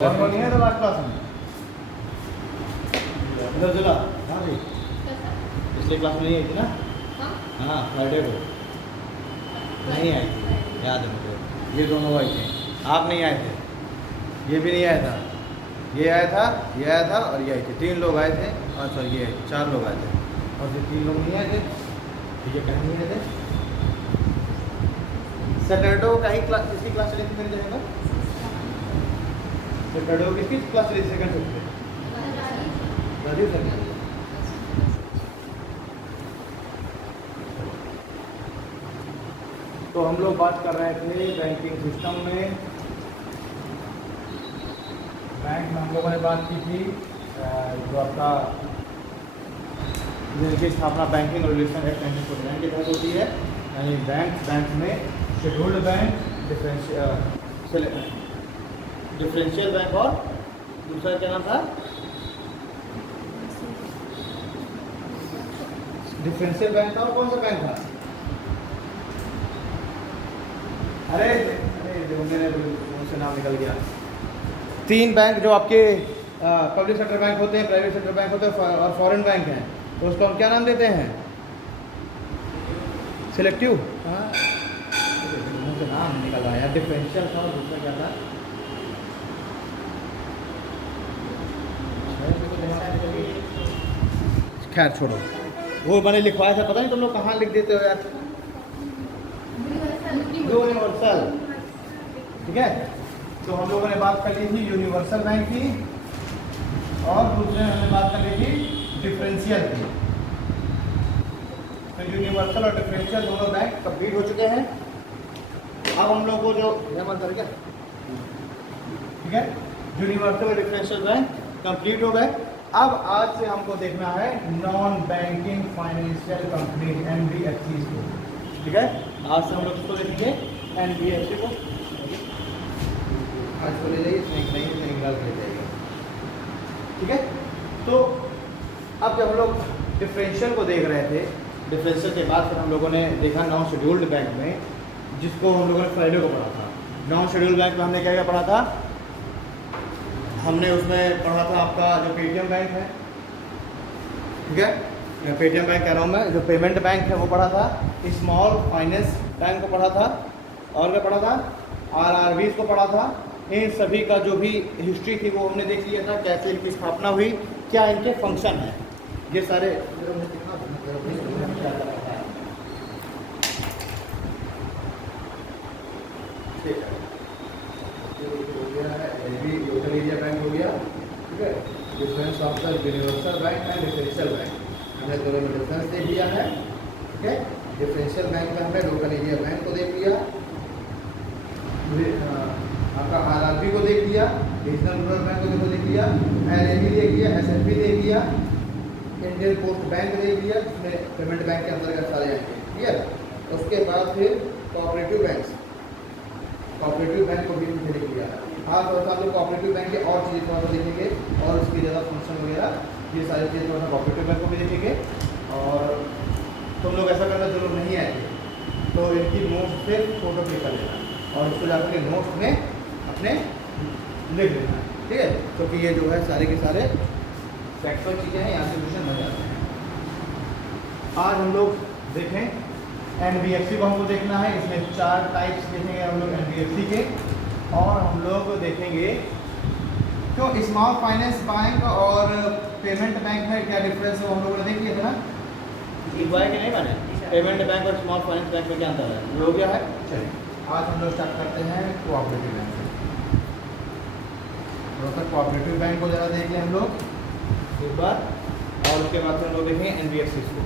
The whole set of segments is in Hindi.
और नहीं है तो लास्ट क्लास में इधर चला। हाँ भाई पिछले क्लास में नहीं आई थी ना। हाँ फ्राइडे को नहीं आई थी, याद है मुझे। ये दोनों आई थे, आप नहीं आए थे, ये भी नहीं आया था, ये आया था, ये आया था और ये आए थे। 3 लोग आए थे और सॉरी ये 4 लोग आए थे और जो 3 लोग नहीं आए थे तो ये कहीं नहीं आए थे। सैटरडे को कहीं क्लास किसकी क्लास चली थी मेरे जगह? सैटरडे को किसकी क्लास चली थी? सेकंड शिफ्ट पे राजीव सर की। तो हम लोग बात कर रहे थे बैंकिंग सिस्टम में। बैंक में हम लोगों ने बात की थी जो आपका जिनकी स्थापना बैंकिंग और रिलेशन एक्ट 1949 के तहत होती है, यानी बैंक में शेड्यूल्ड बैंक, डिफरेंशियल बैंक और दूसरा क्या नाम था? डिफरेंशियल बैंक था और कौन सा बैंक था? अरे जो मेरे मुंह से नाम निकल गया। 3 बैंक जो आपके पब्लिक सेक्टर बैंक होते हैं, प्राइवेट सेक्टर बैंक होते हैं और फॉरेन बैंक हैं, तो उसको हम क्या नाम देते हैं? सिलेक्टिव। हाँ मुंह से नाम निकल रहा है यार। डिफरेंशियल था और दूसरा क्या था? खैर छोड़ो, वो मैंने लिखवाया था, पता नहीं तुम लोग कहाँ लिख देते हो यार। यूनिवर्सल, ठीक है। तो हम लोगों ने बात कर ली थी यूनिवर्सल बैंक की और दूसरे हमने बात कर ली थी डिफरेंशियल की। तो यूनिवर्सल और डिफरेंशियल दोनों बैंक कंप्लीट हो चुके हैं। अब हम लोग को जो कर क्या, ठीक है, यूनिवर्सल और डिफरेंशियल बैंक कंप्लीट हो गए। अब आज से हमको देखना है non banking financial company NBFC को, ठीक है। आज से हम लोग इसको देखेंगे NBFC को। आज को ले जाइए, इसमें नहीं निकाल के ले जाइएगा, ठीक है। तो अब जब हम लोग डिफरेंशियल को देख रहे थे, डिफरेंशियल के बाद फिर हम लोगों ने देखा नॉन शेड्यूल्ड बैंक में, जिसको हम लोगों ने फ्राइडे को पढ़ा था। नॉन शेड्यूल्ड बैंक में हमने क्या क्या पढ़ा था? हमने उसमें पढ़ा था आपका जो पेटीएम बैंक है, ठीक है, पेटीएम बैंक कह रहा हूँ मैं, जो पेमेंट बैंक है वो पढ़ा था। स्मॉल फाइनेंस बैंक को पढ़ा था और क्या पढ़ा था? RRBs को पढ़ा था। इन सभी का जो भी हिस्ट्री थी वो हमने देख लिया था, कैसे इनकी स्थापना हुई, क्या इनके फंक्शन है, ये सारे लोकल एरिया बैंक हो गया, ठीक है। Difference of the universal bank and differential bank हमने दोनों में डिफरेंस देख लिया है, ठीक है। डिफरेंशियल बैंक में हमने लोकल एरिया बैंक को देख लिया, आपका RRB को देख लिया, रीजनल रूरल बैंक को देख लिया, LAB देख लिया, SFB देख लिया, इंडियन पोस्ट बैंक देख लिया, जिसमें पेमेंट बैंक के अंतर्गत सारे आएंगे, क्लियर। उसके बाद फिर कोऑपरेटिव बैंक को भी देख लिया। आप लोग कोऑपरेटिव बैंक के और चीज़ें थोड़ा सा देखेंगे और उसकी ज़्यादा फंक्शन वगैरह, ये सारी चीज़ें थोड़ा सा कोऑपरेटिव बैंक को भी देखेंगे। और तुम लोग ऐसा करना, जो लोग नहीं आए थे तो इनकी नोट्स से फोटो क्लिक कर लेना और उसको जाकर के नोट्स में अपने लिख लेना, ठीक है। क्योंकि ये जो है सारे के सारे फैक्चुअल चीज़ें हैं, यहाँ से क्वेश्चन बन जाते हैं। आज हम लोग देखें NBFC को हमको देखना है। इसमें 4 टाइप्स देखेंगे हम लोग NBFC के, और हम लोग देखेंगे तो स्मॉल फाइनेंस बैंक और पेमेंट बैंक में क्या डिफरेंस है वो हम लोगों ने देख लिया था ना। हुआ है कि नहीं बने? पेमेंट बैंक और स्मॉल फाइनेंस बैंक में क्या अंतर है, ये हो गया है। चलिए आज हम लोग स्टार्ट करते हैं कोऑपरेटिव बैंक से। तो कोऑपरेटिव बैंक को ज़रा देख लें हम लोग एक बार, और उसके बाद हम लोग देखेंगे NBFC को।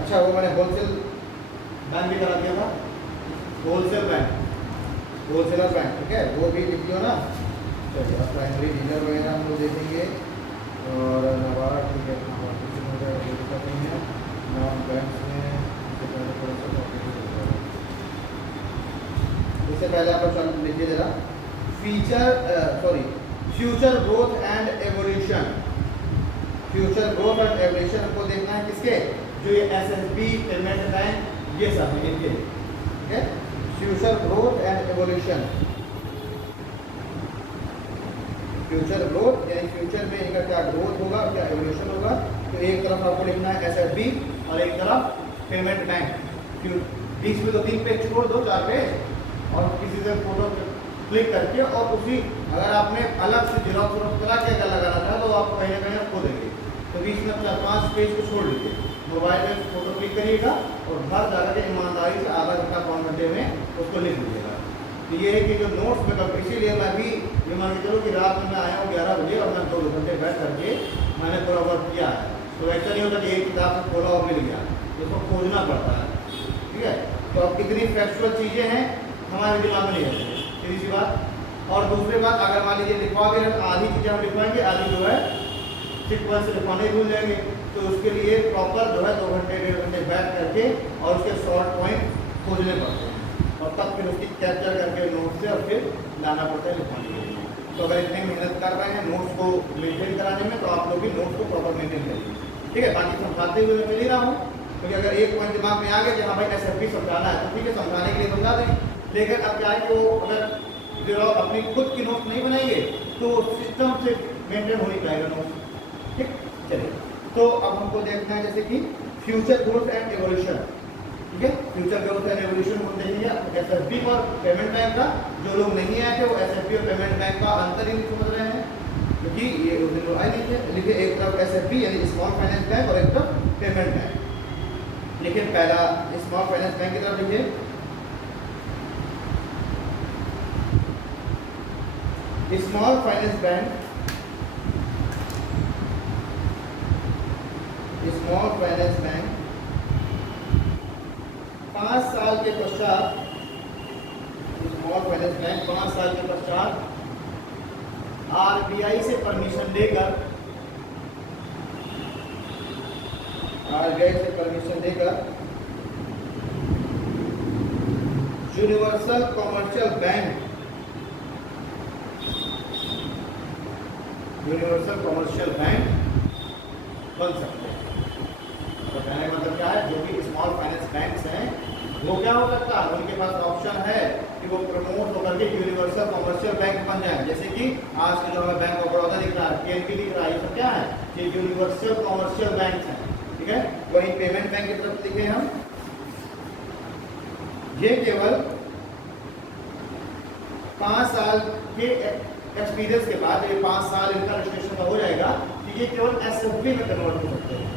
अच्छा वो मैंने होलसेल बैंक भी करा दिया था, होलसेल बैंक, होलसेलर बैंक, ठीक है, वो भी लिख दियो ना। चलिए अब प्राइमरी डीलर वगैरह हम लोग देखेंगे और नवारा, ठीक है, दिक्कत नहीं है। नॉन बैंक में इससे पहले आप लोग लिखिए जरा, future growth and evolution. Future growth and evolution हमको देखना है किसके, जो ये एसएफबी, पेमेंट बैंक, ये सब है इनके, ठीक है। Future growth and evolution, future growth यानी फ्यूचर में इनका क्या ग्रोथ होगा, क्या एवोल्यूशन होगा। तो एक तरफ आपको लिखना है एसएफबी और एक तरफ पेमेंट बैंक। बीच में तो 3 पेज छोड़ दो, 4 पेज, और किसी से फोटो क्लिक करके, और उसी अगर आपने अलग से जेरॉक्स करा के अगर लगाना था तो आप कहीं ना कहीं खो देंगे, तो बीच में 4-5 पेज को छोड़ लीजिए, मोबाइल में फोटो क्लिक करिएगा और घर जाकर के ईमानदारी से आधा घंटा 5 घंटे में उसको लिख लीजिएगा। तो ये है कि जो नोट्स में कर, इसीलिए मैं भी ये मान के चलो कि रात में मैं आया हूँ 11 बजे और मैं 2 घंटे बैठ करके मैंने पूरा वर्क किया है। तो ऐसा नहीं होता कि एक किताब से खोला और मिल गया, इसको खोजना पड़ता है, ठीक है। तो अब कितनी फैक्चुअल चीज़ें हैं हमारे दिमाग में नहीं होती, सीधी सी बात। और दूसरी बात, अगर मान लीजिए लिखवा के आधी चीज़ें हम लिखवाएंगे, आधी जो है सीक्वेंस से लिखवाने भूल जाएंगे, तो उसके लिए प्रॉपर जो है 2 घंटे 1.5 घंटे बैठ करके और उसके शॉर्ट पॉइंट खोजने पड़ते हैं, और तब फिर उसकी कैप्चर करके नोट से और फिर लाना पड़ता है लिखवाने के लिए। तो अगर इतनी मेहनत कर रहे हैं नोट्स को मेंटेन कराने में, तो आप लोग भी नोट्स को प्रॉपर मेंटेन करिए, ठीक है। बाकी समझाते हुए मैं मिल ही रहा हूँ, क्योंकि अगर एक पॉइंट दिमाग में आ गया कि हाँ भाई एसएफबी समझाना है, तो ठीक है, समझाने के लिए समझा दें। लेकिन अब क्या है कि वो अगर जो अपनी खुद की नोट्स नहीं बनाएंगे तो सिस्टम से मेंटेन हो नहीं पाएगा नोट्स, ठीक। चलिए, तो अब हमको देखना है जैसे कि फ्यूचर ग्रोथ एंड एवोल्यूशन, ठीक है। फ्यूचर ग्रोथ एंड एवोल्यूशन हम देखेंगे एसएफबी और पेमेंट बैंक का। जो लोग नहीं आए थे वो एसएफबी और पेमेंट बैंक का अंतर ही नहीं समझ रहे हैं, क्योंकि ये उस दिन आए नहीं थे। लिखिए एक तरफ एसएफबी यानी स्मॉल फाइनेंस बैंक और एक तरफ पेमेंट बैंक। लिखिए पहला स्मॉल फाइनेंस बैंक की तरफ लिखिए, small finance bank, small finance bank 5 साल के पश्चात, स्मॉल फाइनेंस बैंक 5 साल के पश्चात आरबीआई से परमिशन लेकर, आरबीआई से परमिशन लेकर universal commercial bank, universal commercial bank बन सकते हैं। तो कहने का मतलब क्या है, जो भी स्मॉल फाइनेंस बैंक्स हैं वो क्या हो सकता है, उनके पास ऑप्शन है कि वो प्रमोट होकर के यूनिवर्सल कमर्शियल बैंक बन जाए। जैसे कि आज के जो हमें बैंक ऑफ बड़ौदा दिख रहा है, पीएनबी दिख रहा है, ये सब क्या है, ये यूनिवर्सल कमर्शियल बैंक है, ठीक है। वही पेमेंट बैंक की तरफ लिखे हम, ये केवल 5 साल के एक्सपीरियंस के बाद, ये 5 साल इनका रजिस्ट्रेशन का हो जाएगा, तो ये केवल एसएफबी में कन्वर्ट हो सकते हैं,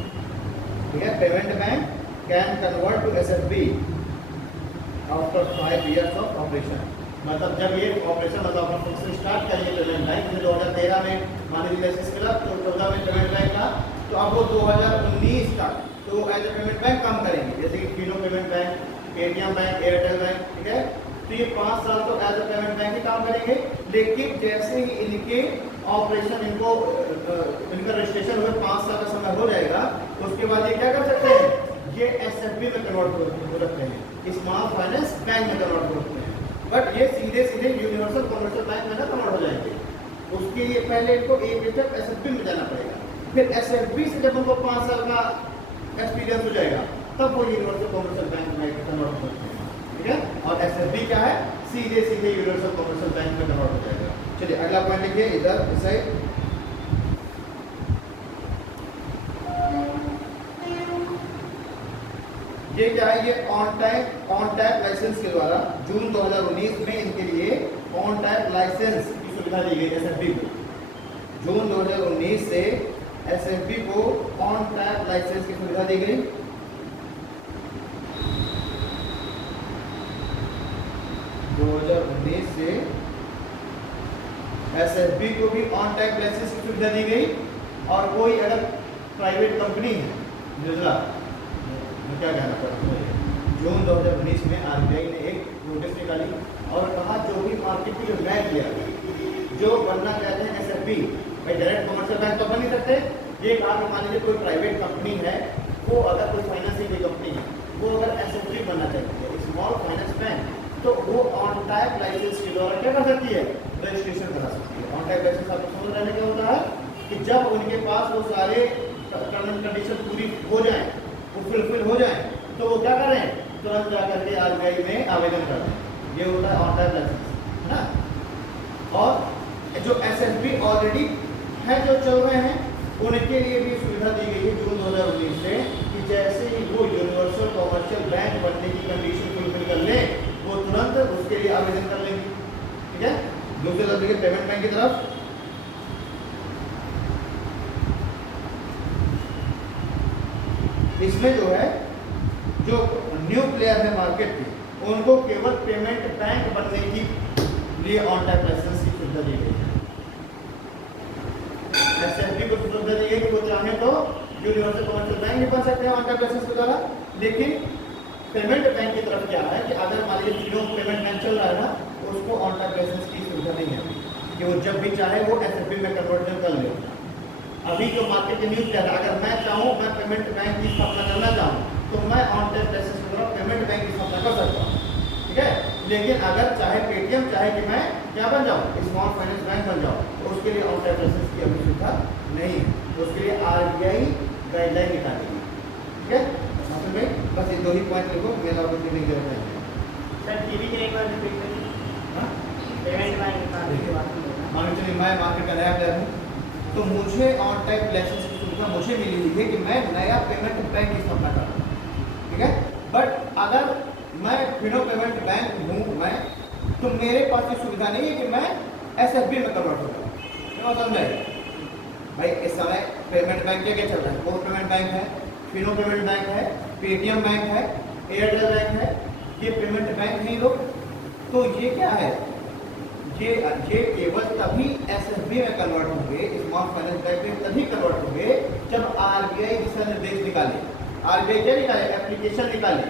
ठीक है। Payment bank can convert to SFB after 5 years of operation. मतलब जब ये ऑपरेशन मतलब अपना फंक्शन स्टार्ट करेंगे पेमेंट बैंक, 2013 में मान लीजिए लाइसेंस मिला, तो 14 में पेमेंट बैंक का, तो अब वो 2019 तक तो एज ए पेमेंट बैंक काम करेंगे, जैसे कि Fino payment bank, Paytm bank, Airtel bank, ठीक है। तो ये 5 साल तो एज ए पेमेंट बैंक ही काम करेंगे, लेकिन जैसे ही इनके ऑपरेशन इनको इनका रजिस्ट्रेशन हुए 5 साल का समय हो जाएगा, उसके बाद ये क्या कर सकते हैं, ये एसएफबी में कन्वर्ट हो सकते हैं, स्मॉल फाइनेंस बैंक में कन्वर्ट हो सकते हैं। बट ये सीधे सीधे यूनिवर्सल कमर्शियल बैंक में ना कन्वर्ट हो जाएंगे, उसके लिए पहले इनको एक स्टेप एसएफबी में जाना पड़ेगा, फिर एसएफबी से जब उनको 5 साल का एक्सपीरियंस हो जाएगा तब वो यूनिवर्सल कमर्शियल बैंक में कन्वर्ट हो सकते हैं, ठीक है। और एसएफबी क्या है, सीधे सीधे यूनिवर्सल कमर्शियल बैंक में कन्वर्ट हो जाएगा। चलिए अगला पॉइंट लिखिए इधर इस साइड, ये क्या है, ये ऑन टैप लाइसेंस के द्वारा जून 2019 में इनके लिए ऑन टैप लाइसेंस की सुविधा दी गई एसएफबी को। जून 2019 से एसएफबी को ऑन टैप लाइसेंस की सुविधा दी गई। से एसएफबी को भी ऑन टैप लाइसेंस की सुविधा दी गई, और कोई अगर प्राइवेट कंपनी है, निर्जला क्या कहना पड़ता है, जून 2019 में आरबीआई ने एक नोटिस निकाली और कहा जो भी मार्केट की जो नया प्लेयर जो बनना चाहते हैं एसएफबी, भाई डायरेक्ट कमर्शियल बैंक तो बन नहीं सकते, ये कहा कि मान लीजिए कोई प्राइवेट कंपनी है, वो अगर कोई फाइनेंसिंग कोई कंपनी है, वो अगर एसएफबी बनना चाहती है स्मॉल फाइनेंस बैंक, तो वो ऑन टाइप लाइसेंस के द्वारा क्या कर सकती है, रजिस्ट्रेशन करा सकती है। ऑन टाइप लाइसेंस आपको समझ रहने क्या होता है कि जब उनके पास वो सारे टर्म एंड कंडीशन पूरी हो जाए, वो फुलफिल हो जाए, तो वो क्या करें, तुरंत जाकर के आरबीआई में आवेदन कर दें। ये होता है ऑन टाइप लाइसेंस, है ना। और जो एसएफबी ऑलरेडी है जो चल रहे हैं, उनके लिए भी सुविधा दी गई है जून 2019 से कि जैसे ही वो यूनिवर्सल कमर्शियल बैंक बनने की कंडीशन फुलफिल कर ले, वो तुरंत उसके लिए आवेदन कर लेंगे। ठीक है। दूसरे तरफ देखिए पेमेंट बैंक की तरफ, इसमें जो है जो न्यू प्लेयर है मार्केट के, उनको केवल पेमेंट बैंक बनने की लिए ऑन टाइप लाइसेंस की सुविधा दी गई है। एसएफबी को सुविधा दी है कि वो चाहे तो यूनिवर्सल कमर्शियल बैंक भी बन सकते हैं ऑन टाइप लाइसेंस के द्वारा। लेकिन पेमेंट बैंक की तरफ क्या है कि अगर मान लीजिए तीनों पेमेंट बैंक चल रहा है ना, उसको ऑन टाइप लाइसेंस की सुविधा नहीं है कि वो जब भी चाहे वो एसएफबी में कन्वर्जन कर ले। अभी जो मार्केट के न्यूज क्या है, अगर मैं चाहूँ मैं पेमेंट बैंक की स्थापना करना चाहूँ तो मैं ऑन टाइप लाइसेंस के द्वारा पेमेंट बैंक की स्थापना कर सकता हूँ। ठीक है। लेकिन अगर चाहे पेटीएम चाहे कि मैं क्या बन जाऊँ, स्मॉल फाइनेंस बैंक बन जाऊँ, तो उसके लिए ऑन टाइप लाइसेंस की अभी सुविधा नहीं है। तो उसके लिए आरबीआई गाइडलाइन निकालेगी। ठीक है। मतलब में बस ये दो ही पॉइंट लिखो, मेरा और कुछ नहीं दे रहा है सर। टीवी के एक बार रिपीट करिए। पेमेंट बैंक मान चलिए मैं मार्केट का नया प्लेयर हूँ, तो मुझे ऑन टाइप लाइसेंस की सुविधा मुझे मिली हुई है कि मैं नया पेमेंट बैंक की स्थापना करूँ। ठीक है। बट अगर मैं फिनो पेमेंट बैंक हूँ मैं, तो मेरे पास ये सुविधा नहीं है कि मैं एसएफबी में कन्वर्ट हो जाऊँ। क्यों समझ आए भाई। इस समय पेमेंट बैंक क्या क्या चल रहा है, कोर पेमेंट बैंक है, फिनो पेमेंट बैंक है, पेटीएम बैंक है, एयरटेल बैंक है, ये पेमेंट बैंक नहीं लोग। तो ये क्या है, ये केवल तभी एसएफबी में कन्वर्ट होंगे, स्मॉल फाइनेंस बैंक में तभी कन्वर्ट होंगे जब आरबीआई दिशा निर्देश निकाले। आरबीआई क्या निकाले, एप्लीकेशन निकाले।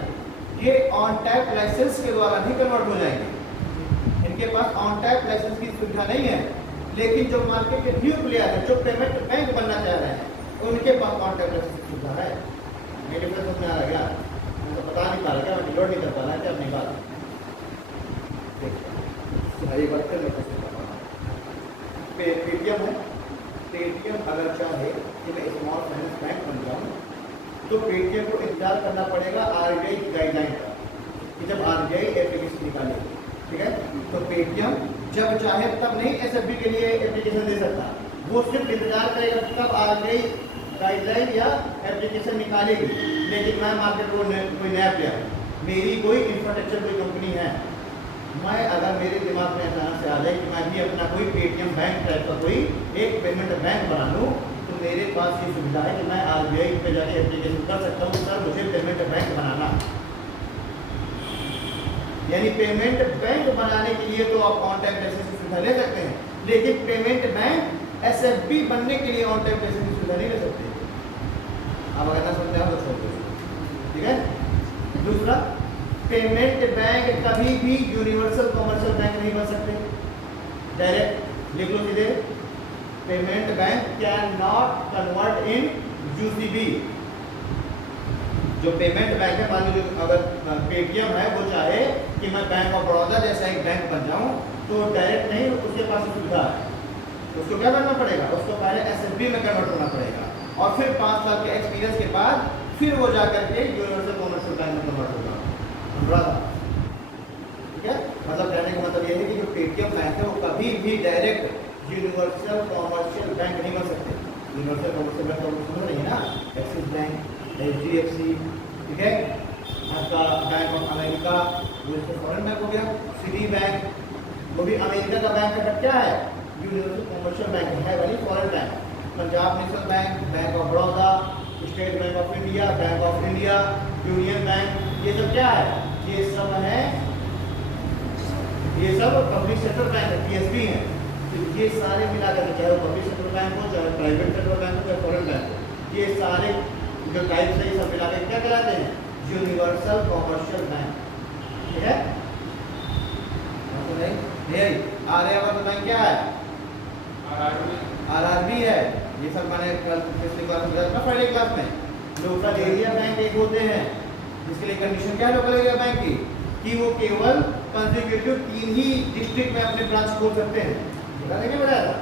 ये ऑन टैप लाइसेंस के द्वारा नहीं कन्वर्ट हो जाएंगे, इनके पास ऑन टैप लाइसेंस की सुविधा नहीं है। लेकिन जो मार्केट के न्यू प्लेयर है, जो पेमेंट बैंक बनना चाह रहे हैं, उनके पास ऑन टैप लाइसेंस की सुविधा है। मेरे डिफरेंस में आ रहा गया, मैं तो बता नहीं पा रहा, क्या मैं डिलोड नहीं कर पा रहा है क्या अपनी बात। एक बात कर पेटीएम है, पेटीएम अगर चाहे कि मैं स्मॉल फाइनेंस बैंक बन जाऊँ, तो पेटीएम को इंतजार करना पड़ेगा आरबीआई की गाइडलाइन का कि जब आरबीआई एप्लीकेशन निकालेगी। ठीक है। तो पेटीएम जब चाहे तब नहीं एसएफबी के लिए एप्लीकेशन दे सकता, वो सिर्फ इंतजार करेगा तब आरबीआई गाइडलाइन या एप्लीकेशन निकालेगी। लेकिन मैं मार्केट को कोई नया प्लेयर, मेरी कोई इंफ्रास्ट्रक्चर कोई कंपनी है, मैं अगर मेरे दिमाग में अचानक से आ जाए कि मैं भी अपना कोई पेटीएम बैंक टाइप का कोई एक पेमेंट बैंक बना लूँ, तो मेरे पास ये सुविधा है कि मैं आरबीआई पे जाके एप्लीकेशन कर सकता हूँ, सर मुझे पेमेंट बैंक बनाना। यानी पेमेंट बैंक बनाने के लिए तो आप ऑन टाइम लाइसेंस की सुविधा ले सकते हैं, लेकिन पेमेंट बैंक एसएफबी बनने के लिए ऑन टाइम लाइसेंस की सुविधा नहीं ले सकते। आप अगर ना समझे तो छोड़ दो। ठीक है। दूसरा, पेमेंट बैंक कभी भी यूनिवर्सल कमर्शियल बैंक नहीं बन सकते। डायरेक्ट लिख लो सीधे, payment bank can not convert in UCB. जो पेमेंट बैंक है, मान लीजिए अगर पेटीएम है, वो चाहे कि मैं बैंक ऑफ बड़ौदा जैसा एक बैंक बन जाऊं, तो डायरेक्ट नहीं, उसके पास सुविधा है। उसको क्या करना पड़ेगा, उसको पहले एसएफबी में कन्वर्ट होना पड़ेगा, और फिर 5 साल के एक्सपीरियंस के बाद फिर वो जाकर के यूनिवर्सल कमर्शियल बैंक में कन्वर्ट होगा। ठीक है। मतलब कहने का मतलब ये है कि जो पेटीएम बैंक है, वो कभी भी डायरेक्ट यूनिवर्सल कमर्शियल बैंक नहीं बन सकते। यूनिवर्सल कमर्शियल बैंक तो समझ रही है ना, एक्सिस बैंक, एचडीएफसी, ठीक है, आपका बैंक ऑफ अमेरिका, वो इसका फॉरेन बैंक हो गया, सिटी बैंक, वो भी अमेरिका का बैंक है, क्या है, यूनिवर्सल कमर्शियल बैंक है, वही foreign bank. Punjab national bank, bank of Baroda, state bank of India, bank of India, union bank, ये सब क्या है, ये सब है, ये सब पब्लिक सेक्टर बैंक है, पीएसबी है। तो ये सारे मिलाकर के, चाहे वो पब्लिक सेक्टर बैंक हो, चाहे प्राइवेट सेक्टर बैंक हो, चाहे फॉरेन बैंक हो, ये सारे जो टाइप्स है, ये सब मिलाकर क्या कहलाते हैं, यूनिवर्सल कॉमर्शियल बैंक, ठीक है। तो नहीं आर्यावर्त बैंक क्या है? आरआरबी है। ये सब मैंने कल पिछली क्लास में बताया था, पहले क्लास में। लोकल एरिया बैंक एक होते हैं जिसके लिए कंडीशन क्या है लोकल एरिया बैंक की, कि वो केवल कंसेक्यूटिव 3 ही डिस्ट्रिक्ट में अपने ब्रांच खोल सकते हैं। बताया था,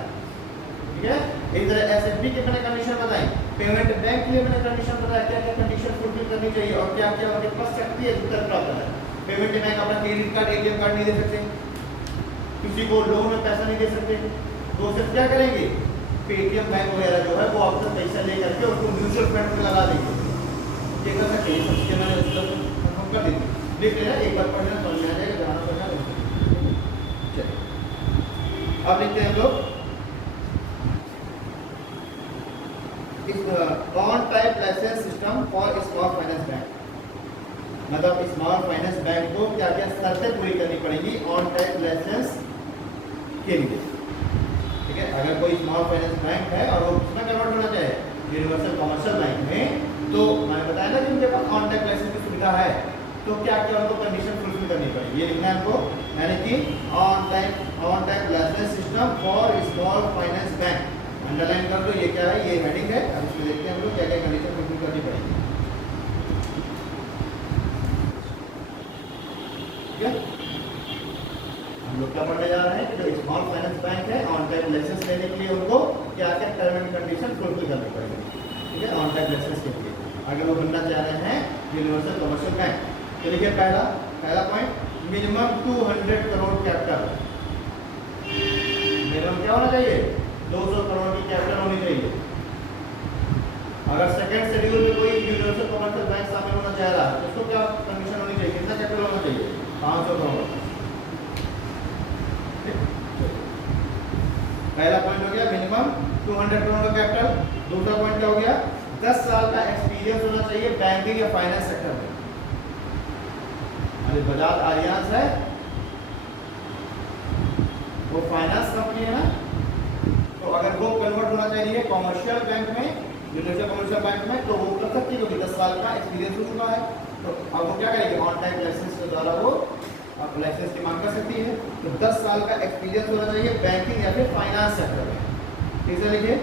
ठीक है। इस तरह एसएफबी के मैंने कंडीशन बताई, पेमेंट बैंक के लिए मैंने कंडीशन बताया क्या क्या कंडीशन फुलफिल करनी चाहिए और क्या क्या उनके पास शक्ति है उत्तर प्राप्त है। पेमेंट बैंक अपना क्रेडिट कार्ड एटीएम कार्ड नहीं दे सकते, किसी को लोन में पैसा नहीं दे सकते, तो सिर्फ क्या करेंगे, पेटीएम बैंक वगैरह जो है वो आपसे पैसा ले करके उसको म्यूचुअल फंड में लगा देंगे। ये कर सकते हैं, सब चीजें मैंने कंफर्म कर दी थी, देख लेना एक बार पढ़ना समझ में आ जाएगा, जहाँ पढ़ना। चलिए अब लिखते हैं हम लोग on tap licence system for small finance bank. मतलब स्मॉल फाइनेंस बैंक को क्या क्या शर्तें पूरी करनी पड़ेगी ऑन टाइप लाइसेंस के लिए, ठीक है। अगर कोई स्मॉल फाइनेंस बैंक है और वो किसमें कन्वर्ट होना चाहे, यूनिवर्सल कमर्शियल बैंक में, तो मैंने बताया ना कि उनके पास ऑन टाइप लाइसेंस की सुविधा है, तो क्या क्या उनको कंडीशन फुलफिल करनी पड़ेगी, ये लिखना है हमको। यानी कि on tap licence system for small finance bank, underline कर दो, ये क्या है, ये हेडिंग है। अब इसमें देखते हैं हम लोग क्या क्या कंडीशन फुलफिल करनी पड़ेगी, ठीक है। हम लोग क्या पढ़ने जा रहे हैं कि जो स्मॉल फाइनेंस बैंक है ऑन टाइप लाइसेंस लेने के लिए उनको क्या क्या टर्म एंड कंडीशन फुलफिल करनी पड़ेगी, ठीक है, ऑन टाइप लाइसेंस के लिए अगर वो बनना चाह रहे हैं यूनिवर्सल कमर्शियल बैंक। तो देखिए पहला point, minimum 200 crore capital. Minimum क्या होना चाहिए, 200 करोड़ की कैपिटल होनी चाहिए। अगर सेकंड शेड्यूल में कोई यूनिवर्सल कमर्शियल बैंक शामिल होना चाह रहा है तो उसको क्या कंडीशन होनी चाहिए, कितना कैपिटल होना चाहिए, 500 करोड़। पहला पॉइंट हो गया मिनिमम 200 करोड़ का कैपिटल। दूसरा पॉइंट क्या हो गया, 10 साल का एक्सपीरियंस होना चाहिए बैंकिंग या फाइनेंस सेक्टर में। अरे बजाज आलियांज है वो फाइनेंस कंपनी है ना, तो अगर वो कन्वर्ट होना चाहिए कॉमर्शियल बैंक में, यूनिवर्सल कमर्शियल बैंक में, तो वो कर सकती है क्योंकि 10 साल का एक्सपीरियंस हो चुका है। तो अब वो क्या करेगी, ऑन टाइप लाइसेंस के द्वारा वो आप लाइसेंस की मांग कर सकती है। तो 10 साल का एक्सपीरियंस होना चाहिए बैंकिंग या फिर फाइनेंस सेक्टर में, ठीक है। लिखिए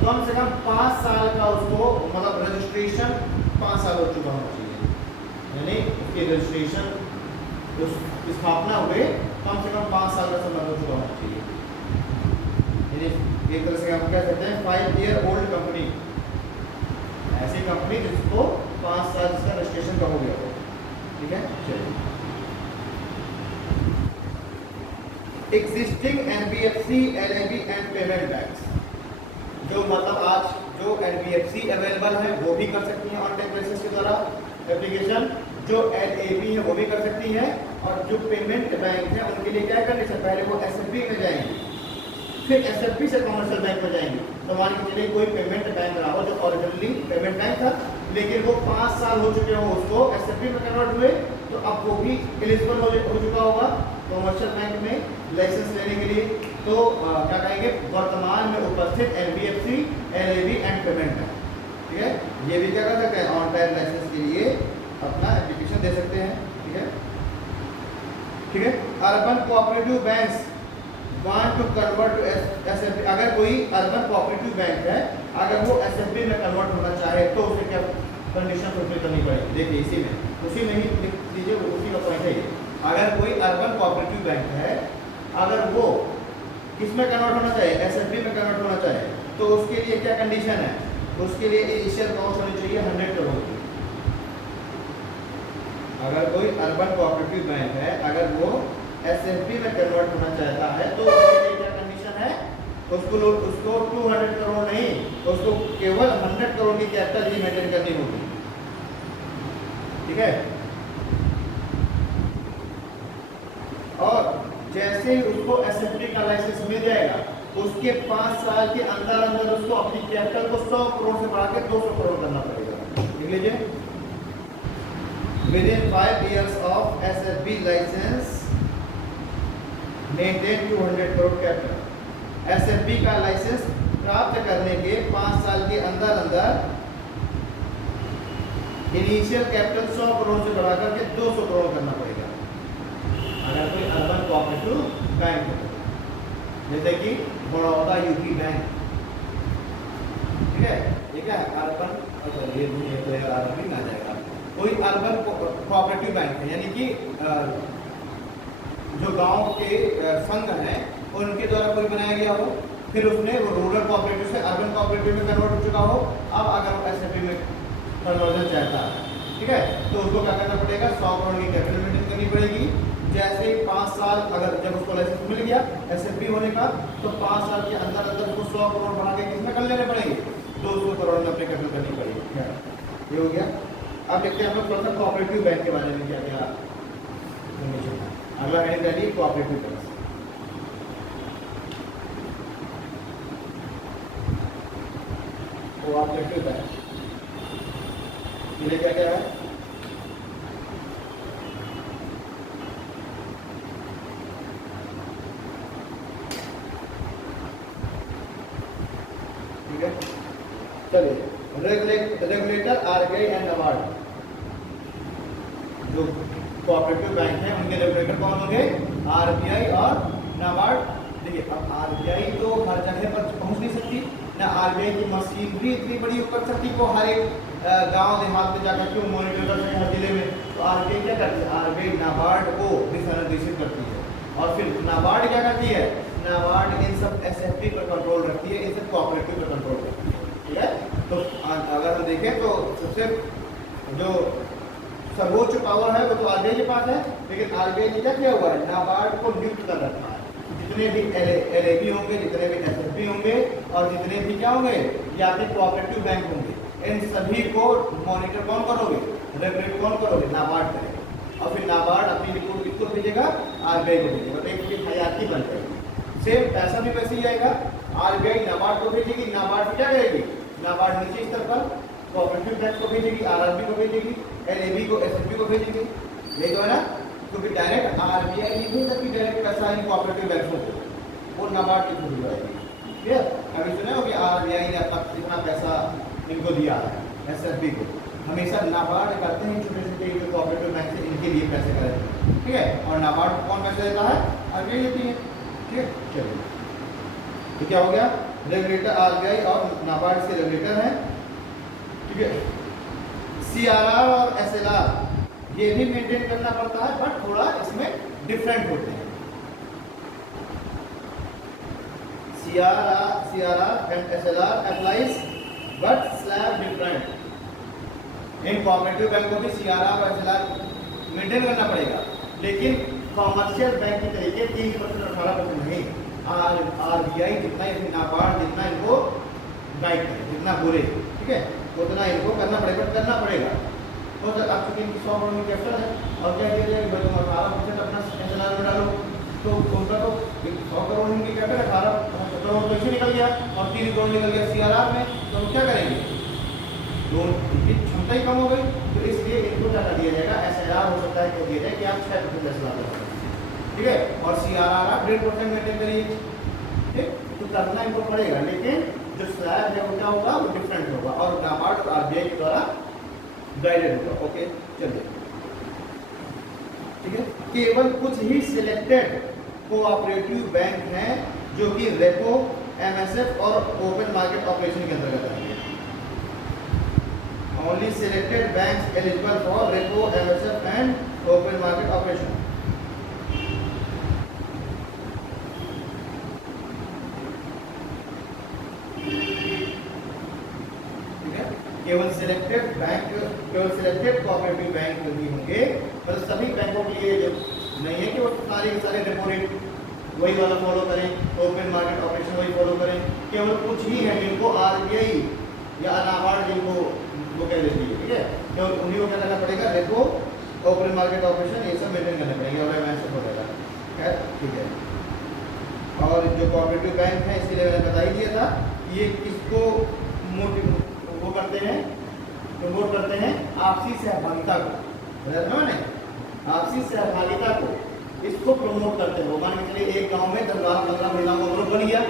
कम से कम 5 साल का उसको, मतलब रजिस्ट्रेशन 5 साल हो चुका होना चाहिए, यानी उसकी रजिस्ट्रेशन उस स्थापना हुए कम से कम 5 साल का समय हो चुका होना चाहिए। यानी एक तरह से हम कह सकते हैं 5 ईयर ओल्ड कंपनी, ऐसी कंपनी जिसको 5 साल इसका रजिस्ट्रेशन का हो गया हो, ठीक है। चलिए existing NBFC, LIB and payment banks, जो मतलब आज जो एनबीएफसी अवेलेबल है वो भी कर सकती हैं ऑन टाइप लाइसेंस के द्वारा एप्लीकेशन, जो एलएबी है वो भी कर सकती है, और जो पेमेंट बैंक है उनके लिए क्या करनी चाहिए, पहले वो एसएफबी में जाएंगे, फिर एसएफबी से कमर्शियल बैंक में जाएंगे। तो मान के चलिए कोई पेमेंट बैंक रहा हो जो ओरिजिनली पेमेंट बैंक था, लेकिन वो 5 साल हो चुके हो उसको एसएफबी में कन्वर्ट हुए, तो अब वो भी एलिजिबल हो चुका होगा कमर्शियल बैंक में लाइसेंस लेने के लिए। तो क्या कहेंगे, वर्तमान में उपस्थित एनबीएफसी, एलएबी एंड पेमेंट बैंक, ठीक है, ये भी क्या कर सकते हैं ऑन टाइप लाइसेंस के लिए अपना एप्लीकेशन दे सकते हैं, ठीक है, ठीक है। Urban cooperative banks want to convert to SFB, अगर कोई अर्बन कोऑपरेटिव बैंक है अगर वो एसएफबी में कन्वर्ट होना चाहे तो उसे क्या कंडीशन फुलफिल करनी पड़ेगी, देखिए उसी में ही लिख दीजिए, उसी का पॉइंट है ये। अगर कोई अर्बन कोऑपरेटिव बैंक है, अगर वो किसमें कन्वर्ट होना चाहिए, एसएफबी में कन्वर्ट होना चाहे, तो उसके लिए क्या कंडीशन है, उसके लिए इनिशियल कॉस्ट होनी चाहिए 100 करोड़ की। अगर कोई अर्बन कोऑपरेटिव बैंक है अगर वो एसएफबी में कन्वर्ट होना चाहता है तो उसके लिए क्या कंडीशन है, उसको 200 करोड़ नहीं, उसको केवल 100 करोड़ की कैपिटल ही मेंटेन करनी होगी, ठीक है। और जैसे ही उसको एसएफबी का लाइसेंस मिल जाएगा उसके 5 साल के अंदर अंदर उसको अपनी कैपिटल को 100 करोड़ से बढ़ा के 200 करोड़ करना पड़ेगा, देख लीजिए। Within 5 years of SFB license, maintain 200 crore capital. SFB का लाइसेंस प्राप्त करने के 5 साल के अंदर अंदर इनिशियल कैपिटल 100 करोड़ से बढ़ा करके 200 करोड़ करना पड़ेगा अगर कोई अर्बन कोऑपरेटिव बैंक है, जैसे कि बड़ौदा यूपी बैंक, ठीक है। ये क्या है अर्बन, ये तो अर्बन में आ जाएगा। कोई अर्बन कोऑपरेटिव बैंक है यानी कि जो गांव के संघ हैं उनके द्वारा कोई बनाया गया हो, फिर उसने वो रूरल कोऑपरेटिव से अर्बन कोऑपरेटिव में कन्वर्ट हो चुका हो, अब अगर वो एसएफपी में कन्वर्जन चाहता है, ठीक है, तो उसको क्या करना पड़ेगा, 100 करोड़ की कैपिटल मेंटेन करनी पड़ेगी। जैसे ही 5 साल अगर जब उसको लाइसेंस मिल गया एसएफपी होने का, तो 5 साल के अंदर अंदर उसको 100 करोड़ बढ़ा के किसमें कर लेने पड़ेंगे, 200 करोड़ में अपनी कैपिटल करनी पड़ेगी। ये हो गया। अब देखते हैं हम लोग थोड़ा सा कोऑपरेटिव बैंक के बारे में क्या क्या इन्फॉर्मेशन है। अगला हेडिंग है कोऑपरेटिव बैंक। कोऑपरेटिव बैंक क्या क्या है, ठीक है। चलिए, रेगुलेटर आरबीआई एंड नाबार्ड, जो कोऑपरेटिव बैंक है उनके रेगुलेटर कौन होंगे, आरबीआई और नाबार्ड। देखिए अब आरबीआई तो हर जगह पर पहुंच नहीं सकती ना, आरबीआई की मशीनरी इतनी बड़ी कर सकती को हर एक गांव देहात में जाकर क्यों मॉनिटर कर सके हर जिले में। तो आरबीआई क्या करती है, आरबीआई नाबार्ड को दिशा निर्देशित करती है, और फिर नाबार्ड क्या करती है, नाबार्ड इन सब एसएफपी पर कंट्रोल रखती है, इन सब कोऑपरेटिव पर कंट्रोल रखती है, ठीक है। तो अगर हम देखें तो सबसे जो सर्वोच्च पावर है वो तो आरबीआई के पास है, लेकिन आरबीआई ने क्या किया हुआ है, नाबार्ड को नियुक्त कर रखा है। जितने भी एलएबी होंगे, जितने भी एसएफपी होंगे, और जितने भी क्या होंगे या फिर कोऑपरेटिव बैंक होंगे, इन सभी को मॉनिटर कौन करोगे, रेगुलेट कौन करोगे, नाबार्ड करेगा। और फिर नाबार्ड अपनी रिपोर्ट किसको भेजेगा, आरबीआई को भेजेगा। तो एक हयाती बन जाएगी। सेम पैसा भी वैसे ही आएगा, आरबीआई नाबार्ड को भेजेगी, नाबार्ड क्या करेगी, नाबार्ड नीचे स्तर पर कोऑपरेटिव बैंक को भेजेगी, आरआरबी को भेजेगी, एलएबी को एसएफपी को भेजेगी। यही तो है ना, क्योंकि डायरेक्ट आरबीआई नहीं भेज सकती डायरेक्ट पैसा इन कोऑपरेटिव बैंकों को, वो नाबार्ड के थ्रू जाएगी। क्लियर। अभी सुने हो कि आरबीआई ने अपना कितना पैसा इनको दिया है एसएफपी को, हमेशा नाबार्ड करते हैं छोटे छोटे जो कोऑपरेटिव बैंक से इनके लिए पैसे करें, ठीक है। और नाबार्ड कौन पैसा देता है, आरबीआई देती है, ठीक है। चलिए, तो क्या हो गया, रेगुलेटर आरबीआई और नाबार्ड से रेगुलेटर है, ठीक है। सीआरआर और एसएलआर ये भी मेंटेन करना पड़ता है, बट थोड़ा इसमें डिफरेंट होते हैं। CRR and SLR applies but slab different. In cooperative bank को भी सीआरआर और एसएलआर मेंटेन करना पड़ेगा, लेकिन कॉमर्शियल बैंक के तरीके 3% 18% नहीं। आरबीआई जितना नाबार्ड जितना इनको गाइड करे, जितना बोले, ठीक है, उतना इनको करना पड़ेगा, करना पड़ेगा। तो जब आप चुकी 100 करोड़ की कैपिटल है और क्या कहते हैं भाई तुम 18% अपना एसएलआर में डालो, तो उनका तो 100 करोड़ की कैपिटल 18 करोड़ तो इसे निकल गया और 3 करोड़ निकल गया सीआरआर में, तो हम क्या करेंगे, तो उनकी क्षमता ही कम हो गई। तो इसलिए इनको क्या कर दिया जाएगा, एसएलआर हो सकता है क्या दिया जाए कि आप 6% एसएलआर लगाओ, ठीक है, और सीआरआर आप 1.5% मेंटेन करिए, ठीक। तो करना इनको पड़ेगा, लेकिन जो स्लैब है वो क्या होगा, वो डिफरेंट होगा और नाबार्ड और आरबीआई के द्वारा गाइडेड होगा। ओके, चलिए, ठीक है। केवल कुछ ही सिलेक्टेड कोऑपरेटिव बैंक हैं जो कि रेपो, एमएसएफ और ओपन मार्केट ऑपरेशन के अंतर्गत आएंगे। Only selected banks eligible for repo, MSF and open market operation. केवल सिलेक्टेड बैंक, केवल सिलेक्टेड कोऑपरेटिव बैंक ही होंगे, मतलब सभी बैंकों के लिए नहीं है कि वो सारे के सारे रेपो रेट वही वाला फॉलो करें, ओपन मार्केट ऑपरेशन वही फॉलो करें। केवल कुछ ही है जिनको आरबीआई या नाबार्ड जिनको वो कह देती है, ठीक है, केवल उन्हीं को क्या करना पड़ेगा, रेपो, ओपन मार्केट ऑपरेशन ये सब मेंटेन करने पड़ेंगे और एमएसएफ वगैरह, खैर ठीक है। और जो कोऑपरेटिव बैंक है इसके लिए मैंने बता ही दिया था, ये किसको वो करते हैं, प्रमोट करते हैं, आपसी सहभागिता को, मैंने आपसी सहभागिता को इसको प्रमोट करते हैं। वो मान के चलिए एक गांव में 10-12-15 महिलाओं का ग्रुप बन गया,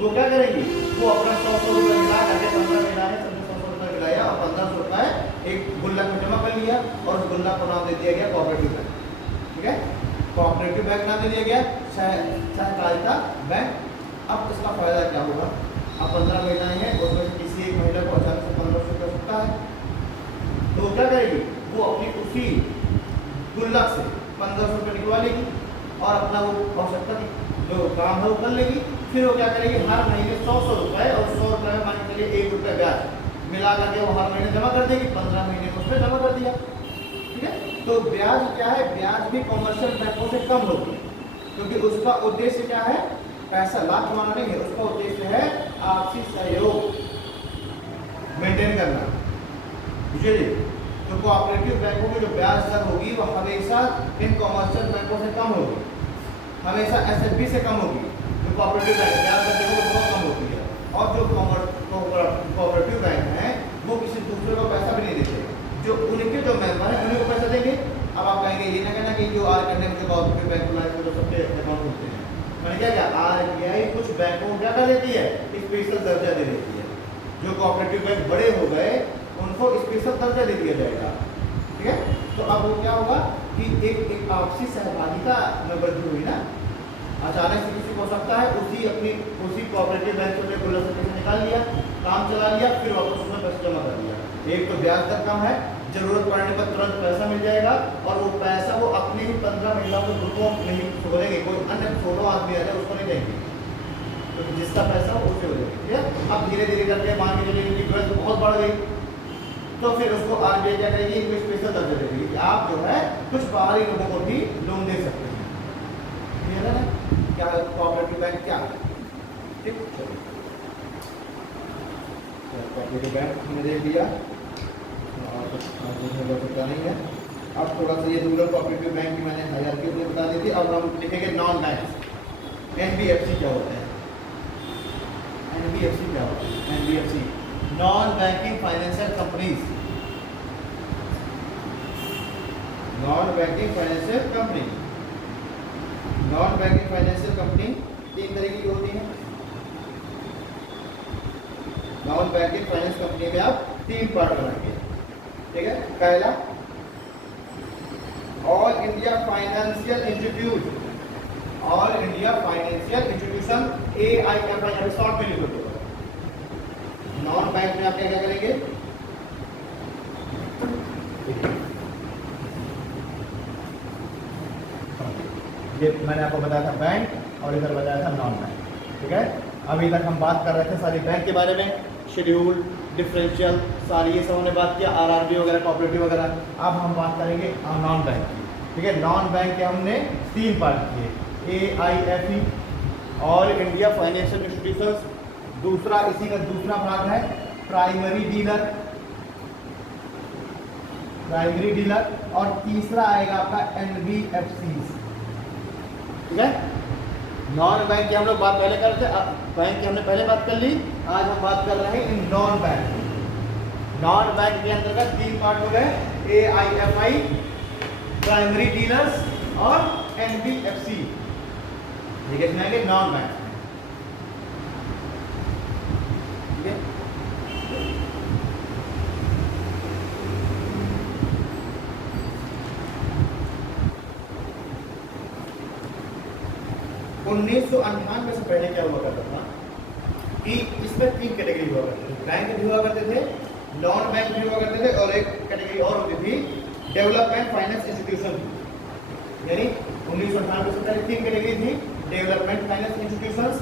वो क्या करेंगी, वो अपना 100 रुपये मिला करके 15 महिलाएं 100 रुपये मिला लगाया और 1500 रुपये एक गुल्लक में जमा कर लिया और उस गुल्लक को नाम दे दिया गया कोऑपरेटिव बैंक। ठीक है, कोऑपरेटिव बैंक नाम दे दिया गया, सहकारिता बैंक। अब इसका फायदा क्या होगा, अब 15 महिलाएं हैं, उसमें से किसी एक महिला को अचानक से 1500 कर सकता है, तो वो क्या करेगी, वो अपनी उसी गुल्लक से 1500 रुपये निकलवा लेगी और अपना वो आवश्यकता जो काम है वो कर लेगी। फिर वो क्या करेगी, हर महीने 100 रुपये और 100 रुपये में मान के चलिए 1 रुपये ब्याज मिला करके वो हर महीने जमा कर देगी, 15 महीने को उसमें जमा कर दिया। ठीक है, तो ब्याज क्या है, ब्याज भी कॉमर्शियल बैंकों से कम होगी, क्योंकि उसका उद्देश्य क्या है, पैसा लाभ कमाना नहीं है, उसका उद्देश्य है आपसी सहयोग मेंटेन करना। बुझे जी, तो कोऑपरेटिव बैंकों की जो ब्याज दर होगी वो हमेशा इन कॉमर्शियल बैंकों से कम होगी, हमेशा एसएफबी से कम होगी। जो कोऑपरेटिव बैंक ब्याज दर देखो बहुत कम होती है, और जो कोऑपरेटिव बैंक हैं वो किसी दूसरे को पैसा भी नहीं देते, जो उनके जो मेंबर हैं उन्हीं को पैसा देंगे। अब आप कहेंगे ये ना कहना कि जो आर करने में जो कोऑपरेटिव बैंक बुलाए तो सबके अकाउंट खुलते हैं, मैंने क्या क्या आरबीआई कुछ बैंकों को क्या कर देती है, स्पेशल दर्जा दे देती है। जो कोऑपरेटिव बैंक बड़े हो गए उनको स्पेशल दर्जा दे दिया जाएगा। ठीक है, तो अब वो क्या होगा कि एक आपसी सहभागिता में वृद्धि हुई ना, अचानक से किसी को हो सकता है उसी कोऑपरेटिव बैंक से गुल्लक से पैसा निकाल लिया, काम चला लिया, फिर वापस उसमें पैसा जमा कर दिया। एक तो ब्याज दर कम है, जरूरत पड़ने पर तुरंत पैसा मिल जाएगा, और वो पैसा वो अपने ही 15 महिलाओं के ग्रुपों में नहीं छोड़ेंगे, कोई अन्य 16 आदमी आ जाए उसको नहीं देंगे, क्योंकि तो जिसका पैसा हो उसे हो जाएगा। ठीक है, अब धीरे धीरे करके मान के चलिए इनकी ग्रोथ बहुत बढ़ गई, तो फिर उसको आरबीआई क्या करेगी, एक स्पेशल दर्जा दे देगी कि आप जो है कुछ बाहरी लोगों को भी लोन दे सकते हैं। क्लियर है ना, क्या कोऑपरेटिव बैंक क्या है। ठीक, चलिए कोऑपरेटिव बैंक हमने देख लिया और आवश्यकता नहीं है। अब थोड़ा सा ये रूरल कोऑपरेटिव बैंक की मैंने हायरार्की अपने बता दी थी। अब हम लिखेंगे नॉन बैंक। एनबीएफसी क्या होता है, एनबीएफसी क्या होता है, NBFC non banking financial companies, non banking financial company. Non banking financial company 3 तरीके की होती है। नॉन बैंकिंग फाइनेंस कंपनी में आप 3 पार्ट बनाएंगे। ठीक है, पहला all India financial institute, all India financial institution AIFI short में लिखो। नॉन बैंक में आप क्या क्या करेंगे, ये मैंने आपको बताया था बैंक और इधर बताया था नॉन बैंक। ठीक है, अभी तक हम बात कर रहे थे सारी बैंक के बारे में, शेड्यूल, डिफरेंशियल, सारी ये सब हमने बात किया, आरआरबी वगैरह, कोऑपरेटिव वगैरह। अब हम बात करेंगे नॉन बैंक की। ठीक है, नॉन बैंक के हमने 3 पार्ट किए, AIFE all India financial institutions, दूसरा इसी का दूसरा भाग है प्राइमरी डीलर, प्राइमरी डीलर, और तीसरा आएगा आपका NBFC। ठीक है, नॉन बैंक की हम लोग बात पहले करते हैं, बैंक की हमने पहले बात कर ली, आज हम बात कर रहे हैं in non bank. Non bank के अंतर्गत 3 पार्ट हो गए, AIFI, प्राइमरी डीलर्स और NBFC। ठीक है, इसमें नॉन बैंक। ठीक है, उन्नीस सौ 1998 से पहले क्या हुआ करता था कि इसमें 3 कैटेगरी हुआ करते थे, बैंक भी हुआ करते थे, नॉन बैंक भी हुआ करते थे, और एक कैटेगरी और होती थी डेवलपमेंट फाइनेंस इंस्टीट्यूशन। यानी 1998 से पहले 3 कैटेगरी थी, डेवलपमेंट फाइनेंस इंस्टीट्यूशंस,